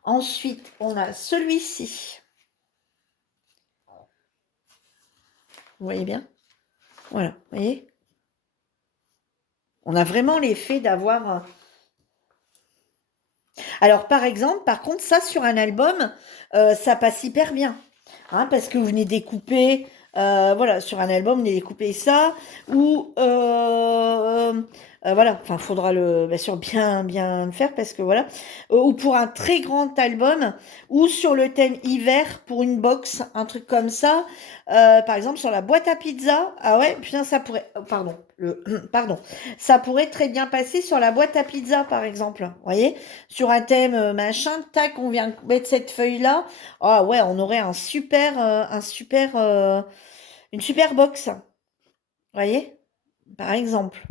Ensuite, on a celui-ci. Vous voyez bien? Voilà, vous voyez? On a vraiment l'effet d'avoir... Alors, par exemple, par contre, ça, sur un album, ça passe hyper bien. Hein, parce que vous venez découper... voilà, sur un album, vous venez découper ça. Ou... voilà, enfin, faudra bien sûr bien le faire parce que voilà. Ou pour un très grand album, ou sur le thème hiver pour une box, un truc comme ça. Par exemple, sur la boîte à pizza. Ah ouais, putain, ça pourrait. Pardon, pardon. Ça pourrait très bien passer sur la boîte à pizza, par exemple. Vous voyez, sur un thème machin, tac, on vient mettre cette feuille-là. Ah ouais, on aurait une super box. Vous voyez, par exemple.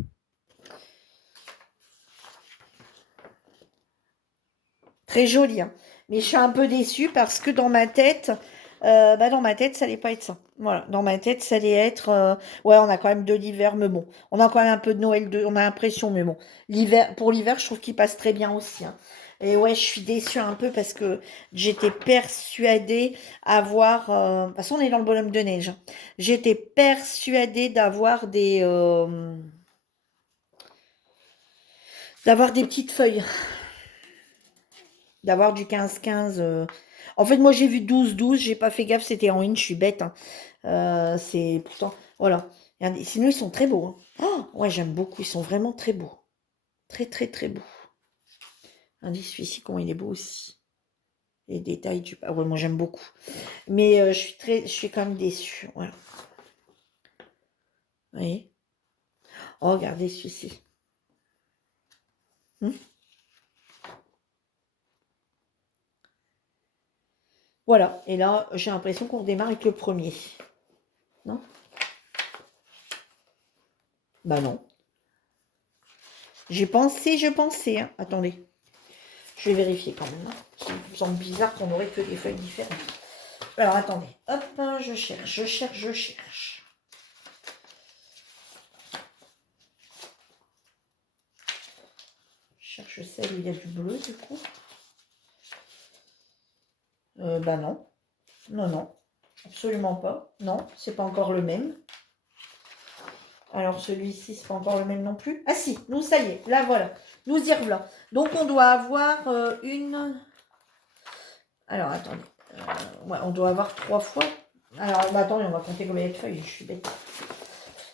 Très joli, hein. Mais je suis un peu déçue parce que dans ma tête, ça allait pas être ça. Voilà, dans ma tête, ça allait être... ouais, on a quand même de l'hiver, mais bon. On a quand même un peu de Noël, on a l'impression, mais bon. Pour l'hiver, je trouve qu'il passe très bien aussi. Hein. Et ouais, je suis déçue un peu parce que j'étais persuadée de toute façon, on est dans le bonhomme de neige. Hein. J'étais persuadée d'avoir des petites feuilles. D'avoir du 15-15. En fait, moi, j'ai vu 12-12. J'ai pas fait gaffe, c'était en une. Je suis bête. Hein. C'est pourtant... Voilà. Regardez, sinon, ils sont très beaux. Hein. Oh, ouais, j'aime beaucoup. Ils sont vraiment très beaux. Très, très, très beaux. Regardez, celui-ci, comment il est beau aussi. Les détails du... Ah ouais, moi, j'aime beaucoup. Mais je suis quand même déçue. Voilà. Vous voyez? Oh, regardez celui-ci. Voilà. Et là, j'ai l'impression qu'on redémarre avec le premier. Non? Bah non. J'ai pensé, je pensais. Hein. Attendez. Je vais vérifier quand même. Hein. Ça me semble bizarre qu'on aurait que des feuilles différentes. Alors, attendez. Hop, je cherche, je cherche, je cherche. Je cherche celle où il y a du bleu, du coup. Bah non. Non, non. Absolument pas. Non, c'est pas encore le même. Alors, celui-ci, c'est pas encore le même non plus. Ah si, nous, ça y est. Là, voilà. Nous y revoilà. Donc, on doit avoir une... Alors, attendez. Ouais, on doit avoir 3 fois. Alors, bah, attendez, on va compter combien il y a de feuilles. Je suis bête.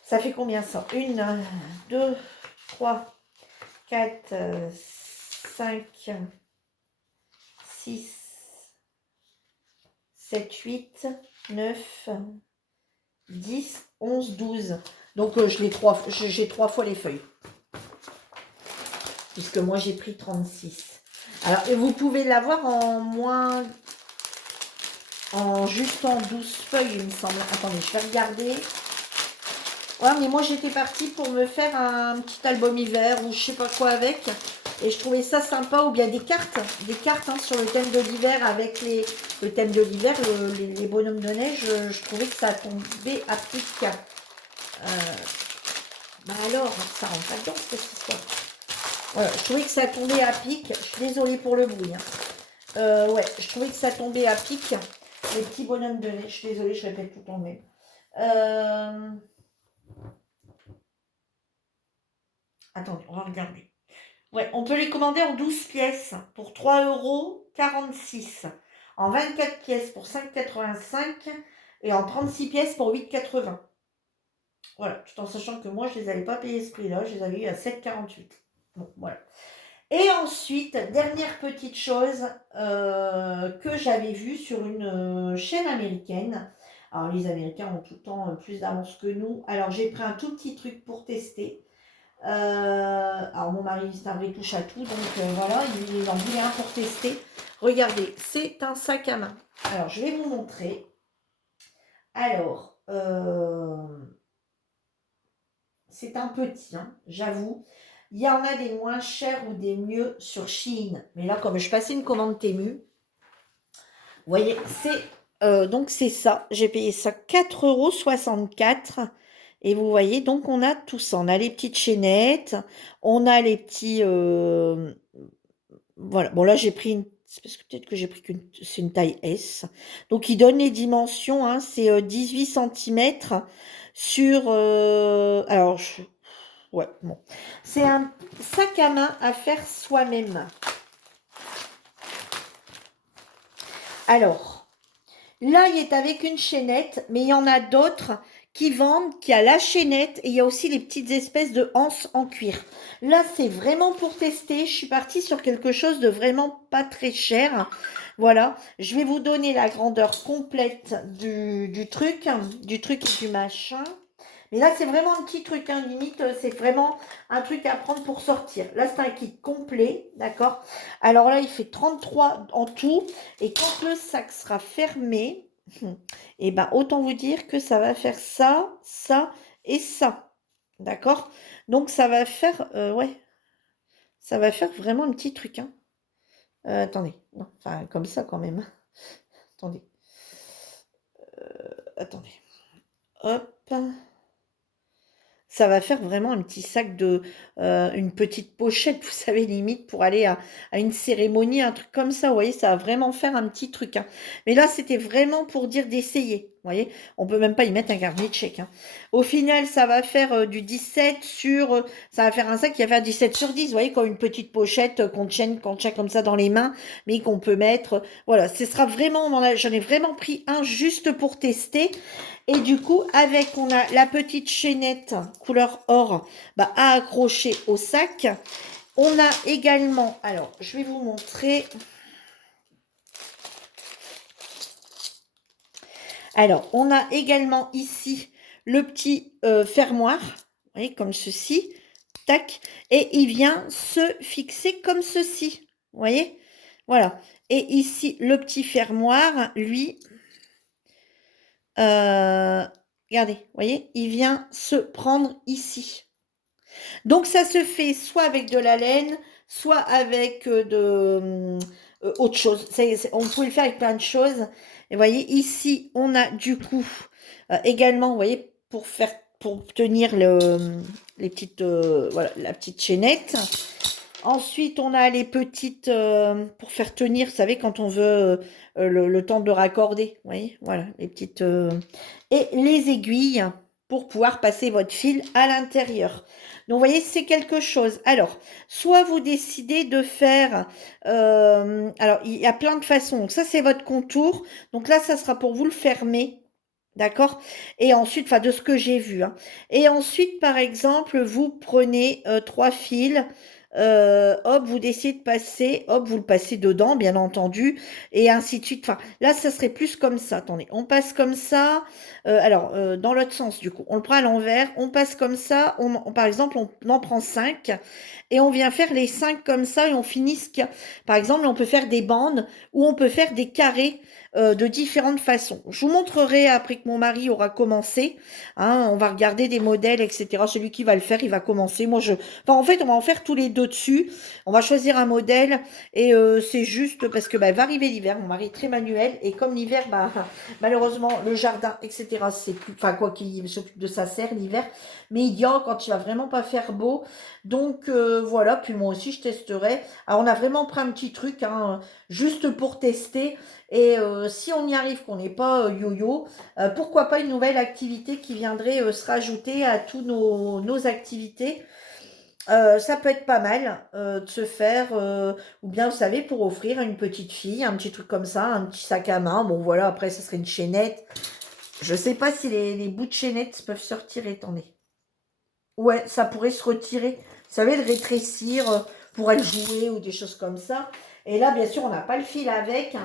Ça fait combien ça? 1, 2, 3, 4, 5, 6, 7, 8, 9, 10, 11, 12. Donc, j'ai 3 fois les feuilles. Puisque moi, j'ai pris 36. Alors, et vous pouvez l'avoir juste en 12 feuilles, il me semble. Attendez, je vais regarder. Ouais, mais moi, j'étais partie pour me faire un petit album hiver ou je sais pas quoi avec. Et je trouvais ça sympa. Ou bien des cartes hein, sur le thème de l'hiver avec le thème de l'hiver, les bonhommes de neige. Je trouvais que ça tombait à pic. Bah alors, ça rentre pas dedans, cette histoire. Voilà, je trouvais que ça tombait à pic. Je suis désolée pour le bruit. Hein. Ouais, je trouvais que ça tombait à pic. Les petits bonhommes de neige. Je suis désolée, je répète tout le temps le même. Attendez, on va regarder. Ouais, on peut les commander en 12 pièces pour 3,46 € en 24 pièces pour 5,85 € et en 36 pièces pour 8,80 €. Voilà, tout en sachant que moi, je ne les avais pas payés ce prix-là, je les avais eu à 7,48 €. Bon, voilà. Et ensuite, dernière petite chose que j'avais vue sur une chaîne américaine. Alors, les Américains ont tout le temps plus d'avance que nous. Alors, j'ai pris un tout petit truc pour tester. Alors mon mari c'est un vrai touche à tout, donc voilà, il en voulait un pour tester. Regardez, c'est un sac à main. Alors je vais vous montrer. Alors, c'est un petit, hein, j'avoue. Il y en a des moins chers ou des mieux sur Shein. Mais là, comme je passais une commande Temu, vous voyez, donc c'est ça. J'ai payé ça 4,64 €. Et vous voyez, donc on a tout ça. On a les petites chaînettes, on a les petits... voilà. Bon, là, j'ai pris une... C'est parce que peut-être que j'ai pris c'est une taille S. Donc, il donne les dimensions. Hein, c'est 18 centimètres sur... alors, ouais, bon. C'est un sac à main à faire soi-même. Alors... Là, il est avec une chaînette, mais il y en a d'autres qui vendent, qui a la chaînette et il y a aussi les petites espèces de anses en cuir. Là, c'est vraiment pour tester. Je suis partie sur quelque chose de vraiment pas très cher. Voilà, je vais vous donner la grandeur complète du truc et du machin. Mais là, c'est vraiment un petit truc, hein, limite, c'est vraiment un truc à prendre pour sortir. Là, c'est un kit complet, d'accord? Alors là, il fait 33 en tout. Et quand le sac sera fermé, et ben, autant vous dire que ça va faire ça, ça et ça. D'accord? Donc, ça va faire, ouais, ça va faire vraiment un petit truc, hein. Attendez, non, enfin, comme ça quand même. Attendez, attendez. Hop. Ça va faire vraiment un petit sac une petite pochette, vous savez, limite pour aller à une cérémonie, un truc comme ça, vous voyez, ça va vraiment faire un petit truc, hein. Mais là, c'était vraiment pour dire d'essayer, vous voyez. On peut même pas y mettre un carnet de chèques, hein. Au final, ça va faire du 17 sur... ça va faire un sac qui va faire 17 sur 10, vous voyez, comme une petite pochette qu'on tient comme ça dans les mains, mais qu'on peut mettre... voilà, ce sera vraiment... J'en ai vraiment pris un juste pour tester. Et du coup, on a la petite chaînette couleur or bah, à accrocher au sac. On a également, alors je vais vous montrer. Alors, on a également ici le petit fermoir, vous voyez, comme ceci. Tac. Et il vient se fixer comme ceci. Vous voyez? Voilà. Et ici, le petit fermoir, lui, regardez, vous voyez, il vient se prendre ici. Donc, ça se fait soit avec de la laine, soit avec autre chose. On peut le faire avec plein de choses. Et vous voyez, ici, on a du coup également, vous voyez, pour tenir les petites, voilà, la petite chaînette. Ensuite, on a les petites, pour faire tenir, vous savez, quand on veut le temps de raccorder. Vous voyez, voilà, les petites... et les aiguilles pour pouvoir passer votre fil à l'intérieur. Donc, vous voyez, c'est quelque chose. Alors, soit vous décidez de faire... alors, il y a plein de façons. Donc, ça, c'est votre contour. Donc là, ça sera pour vous le fermer. D'accord? Et ensuite, enfin, de ce que j'ai vu, hein. Et ensuite, par exemple, vous prenez 3 fils. Hop, vous décidez de passer, hop, vous le passez dedans, bien entendu, et ainsi de suite. Enfin, là, ça serait plus comme ça. Attendez, on passe comme ça. Dans l'autre sens, du coup, on le prend à l'envers, on passe comme ça. Par exemple, on en prend 5 et on vient faire les 5 comme ça et on finit par exemple, on peut faire des bandes ou on peut faire des carrés de différentes façons. Je vous montrerai après que mon mari aura commencé. Hein, on va regarder des modèles, etc. Celui qui va le faire, il va commencer. Enfin, en fait, on va en faire tous les deux dessus. On va choisir un modèle et c'est juste parce que bah, va arriver l'hiver. Mon mari est très manuel et comme l'hiver, bah, malheureusement, le jardin, etc. C'est plus, enfin quoi qu'il s'occupe de sa serre l'hiver. Mais il dit oh, quand il va vraiment pas faire beau. Donc voilà. Puis moi aussi, je testerai. Alors on a vraiment pris un petit truc, hein, juste pour tester. Et si on y arrive, qu'on n'est pas yo-yo, pourquoi pas une nouvelle activité qui viendrait se rajouter à tous nos activités. Ça peut être pas mal de se faire, ou bien vous savez, pour offrir à une petite fille, un petit truc comme ça, un petit sac à main. Bon voilà, après ça serait une chaînette. Je sais pas si les bouts de chaînette peuvent se retirer, attendez. Ouais, ça pourrait se retirer. Vous savez, le rétrécir pour elle jouer ou des choses comme ça. Et là, bien sûr, on n'a pas le fil avec.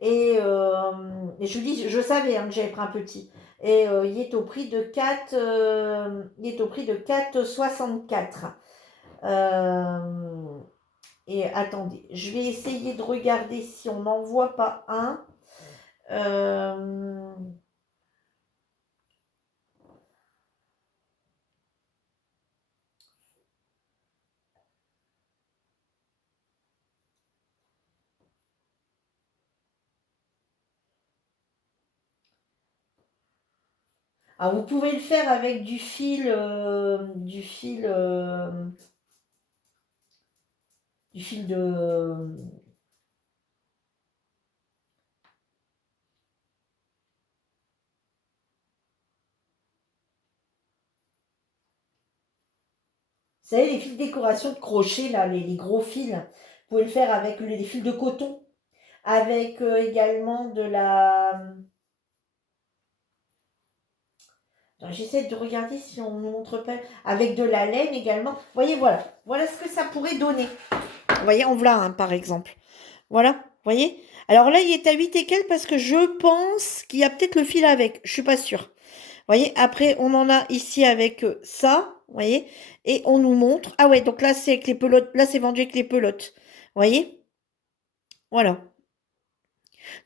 Et je vous dis, je savais hein, que j'avais pris un petit. Et il est au prix de 4, il est au prix de 4,64. Euh, et attendez, je vais essayer de regarder si on n'en voit pas un. Euh, Alors, vous pouvez le faire avec du fil de, vous savez, les fils de décoration de crochet, là, les gros fils. Vous pouvez le faire avec les fils de coton, avec également de la. Attends, j'essaie de regarder si on ne montre pas. Avec de la laine également. Vous voyez, voilà. Voilà ce que ça pourrait donner. Vous voyez, en voilà un, par exemple. Voilà, vous voyez. Alors là, il est à 8 et quelques parce que je pense qu'il y a peut-être le fil avec. Je suis pas sûre. Vous voyez, après, on en a ici avec ça. Vous voyez. Et on nous montre. Ah ouais, donc là, c'est avec les pelotes. Là, c'est vendu avec les pelotes. Vous voyez. Voilà.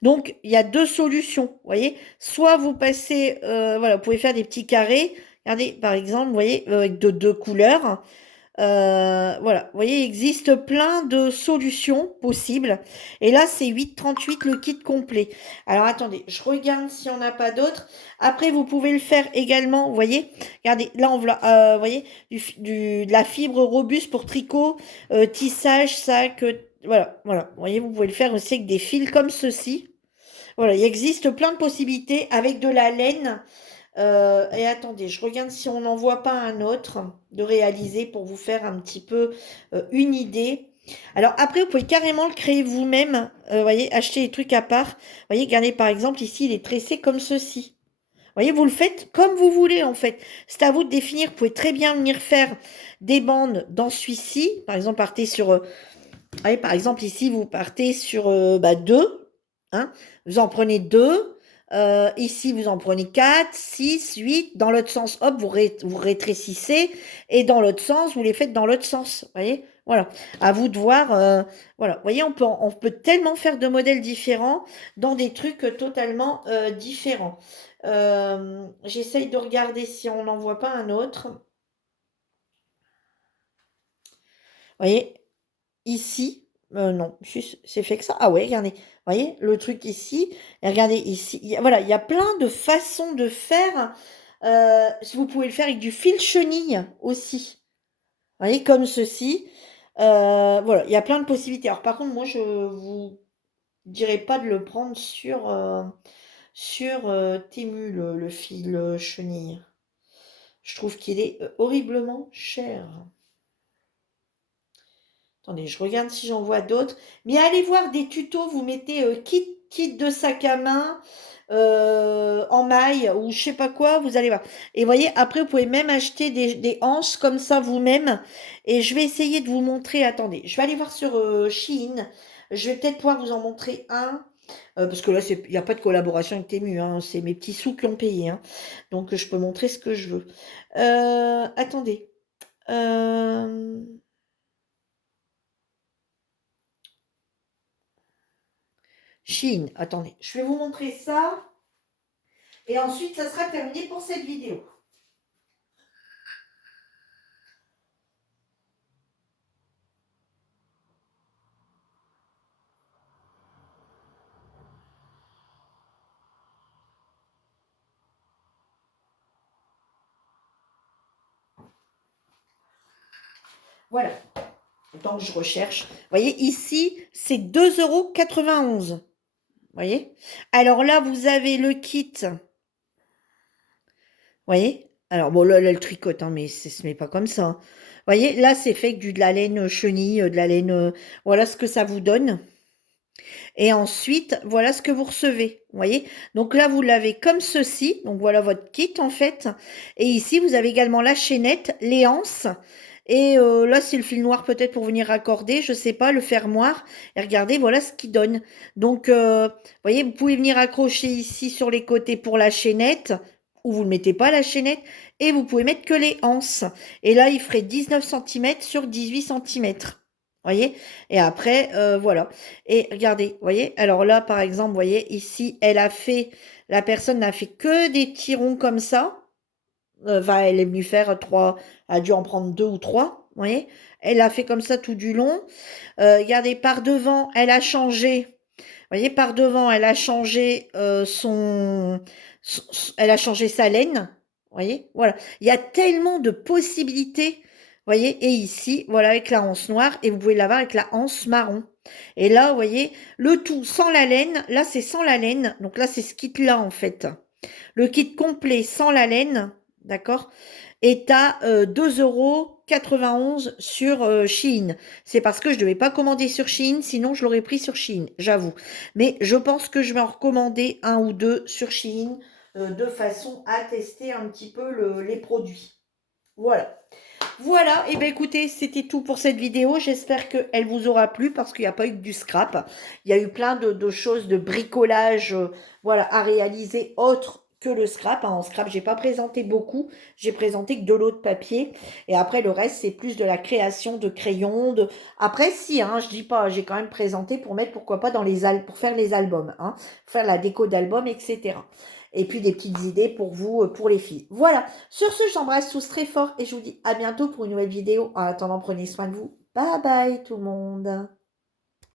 Donc, il y a deux solutions, vous voyez. Soit vous passez, voilà, vous pouvez faire des petits carrés. Regardez, par exemple, vous voyez, avec de deux couleurs. Voilà, vous voyez, il existe plein de solutions possibles. Et là, c'est 8,38 le kit complet. Alors, attendez, je regarde si on n'a pas d'autres. Après, vous pouvez le faire également, vous voyez. Regardez, là, vous voyez, de la fibre robuste pour tricot, tissage, sac, voilà, voilà. Vous voyez, vous pouvez le faire aussi avec des fils comme ceci. Voilà, il existe plein de possibilités avec de la laine. Et attendez, je regarde si on n'en voit pas un autre de réaliser pour vous faire un petit peu une idée. Alors après, vous pouvez carrément le créer vous-même. Voyez, acheter les trucs à part. Voyez, regardez par exemple ici, il est tressé comme ceci. Voyez, vous le faites comme vous voulez en fait. C'est à vous de définir. Vous pouvez très bien venir faire des bandes dans celui-ci. Par exemple, partez sur, voyez, par exemple ici, vous partez sur deux. Hein, vous en prenez deux. Ici, vous en prenez 4, 6, 8. Dans l'autre sens, hop, vous rétrécissez. Et dans l'autre sens, vous les faites dans l'autre sens. Vous voyez? Voilà. À vous de voir. Voilà. Vous voyez, on peut tellement faire de modèles différents dans des trucs totalement différents. J'essaye de regarder si on n'en voit pas un autre. Vous voyez? Ici, non, juste, c'est fait que ça. Ah ouais, regardez, vous voyez, le truc ici, et regardez ici, voilà, il y a plein de façons de faire. Si vous pouvez le faire avec du fil chenille aussi. Vous voyez, comme ceci. Voilà, il y a plein de possibilités. Alors par contre, moi, je vous dirais pas de le prendre sur Temu, le fil chenille. Je trouve qu'il est horriblement cher. Attendez, je regarde si j'en vois d'autres. Mais allez voir des tutos, vous mettez kit de sac à main en maille ou je sais pas quoi, vous allez voir. Et voyez, après, vous pouvez même acheter des hanches comme ça vous-même. Et je vais essayer de vous montrer. Attendez, je vais aller voir sur Shein. Je vais peut-être pouvoir vous en montrer un. Parce que là, il n'y a pas de collaboration avec Temu, hein, c'est mes petits sous qui ont payé. Hein. Donc, je peux montrer ce que je veux. Attendez. Euh... Chine. Attendez, je vais vous montrer ça. Et ensuite, ça sera terminé pour cette vidéo. Voilà. Donc, je recherche. Vous voyez, ici, c'est 2,91 €. Vous voyez? Alors là, vous avez le kit. Vous voyez? Alors, bon, là, le tricote, hein, mais ça se met pas comme ça. Hein. Vous voyez, là, c'est fait avec de la laine chenille, de la laine. Voilà ce que ça vous donne. Et ensuite, voilà ce que vous recevez. Vous voyez? Donc là, vous l'avez comme ceci. Donc voilà votre kit en fait. Et ici, vous avez également la chaînette, les anses. Et là, c'est le fil noir peut-être pour venir raccorder, je sais pas, le fermoir. Et regardez, voilà ce qu'il donne. Donc, vous voyez, vous pouvez venir accrocher ici sur les côtés pour la chaînette, ou vous ne mettez pas la chaînette, et vous pouvez mettre que les anses. Et là, il ferait 19 cm sur 18 cm. Voyez? Et après, voilà. Et regardez, vous voyez? Alors là, par exemple, vous voyez, ici, la personne n'a fait que des tirons comme ça. Enfin, elle est venue faire trois, a dû en prendre deux ou trois, vous voyez? Elle a fait comme ça tout du long. Regardez, par devant, elle a changé. Vous voyez, par devant, elle a changé elle a changé sa laine. voyez, voilà. Il y a tellement de possibilités, voyez. Et ici, voilà, avec la anse noire, et vous pouvez l'avoir avec la anse marron. Et là, vous voyez, le tout sans la laine. Là, c'est sans la laine. Donc là, c'est ce kit-là, en fait. Le kit complet sans la laine, d'accord, est à 2,91 € sur Shein. C'est parce que je ne devais pas commander sur Shein, sinon je l'aurais pris sur Shein, j'avoue. Mais je pense que je vais en recommander un ou deux sur Shein de façon à tester un petit peu les produits. Voilà. Voilà, et bien écoutez, c'était tout pour cette vidéo. J'espère qu'elle vous aura plu parce qu'il n'y a pas eu que du scrap. Il y a eu plein de choses, de bricolage voilà, à réaliser autre que le scrap. En scrap, j'ai pas présenté beaucoup. J'ai présenté que de l'eau de papier. Et après, le reste, c'est plus de la création de crayons. Après, si, hein, je dis pas, j'ai quand même présenté pour mettre, pourquoi pas, dans les pour faire les albums, hein, faire la déco d'album, etc. Et puis des petites idées pour vous, pour les filles. Voilà. Sur ce, j'embrasse tous très fort et je vous dis à bientôt pour une nouvelle vidéo. En attendant, prenez soin de vous. Bye bye tout le monde.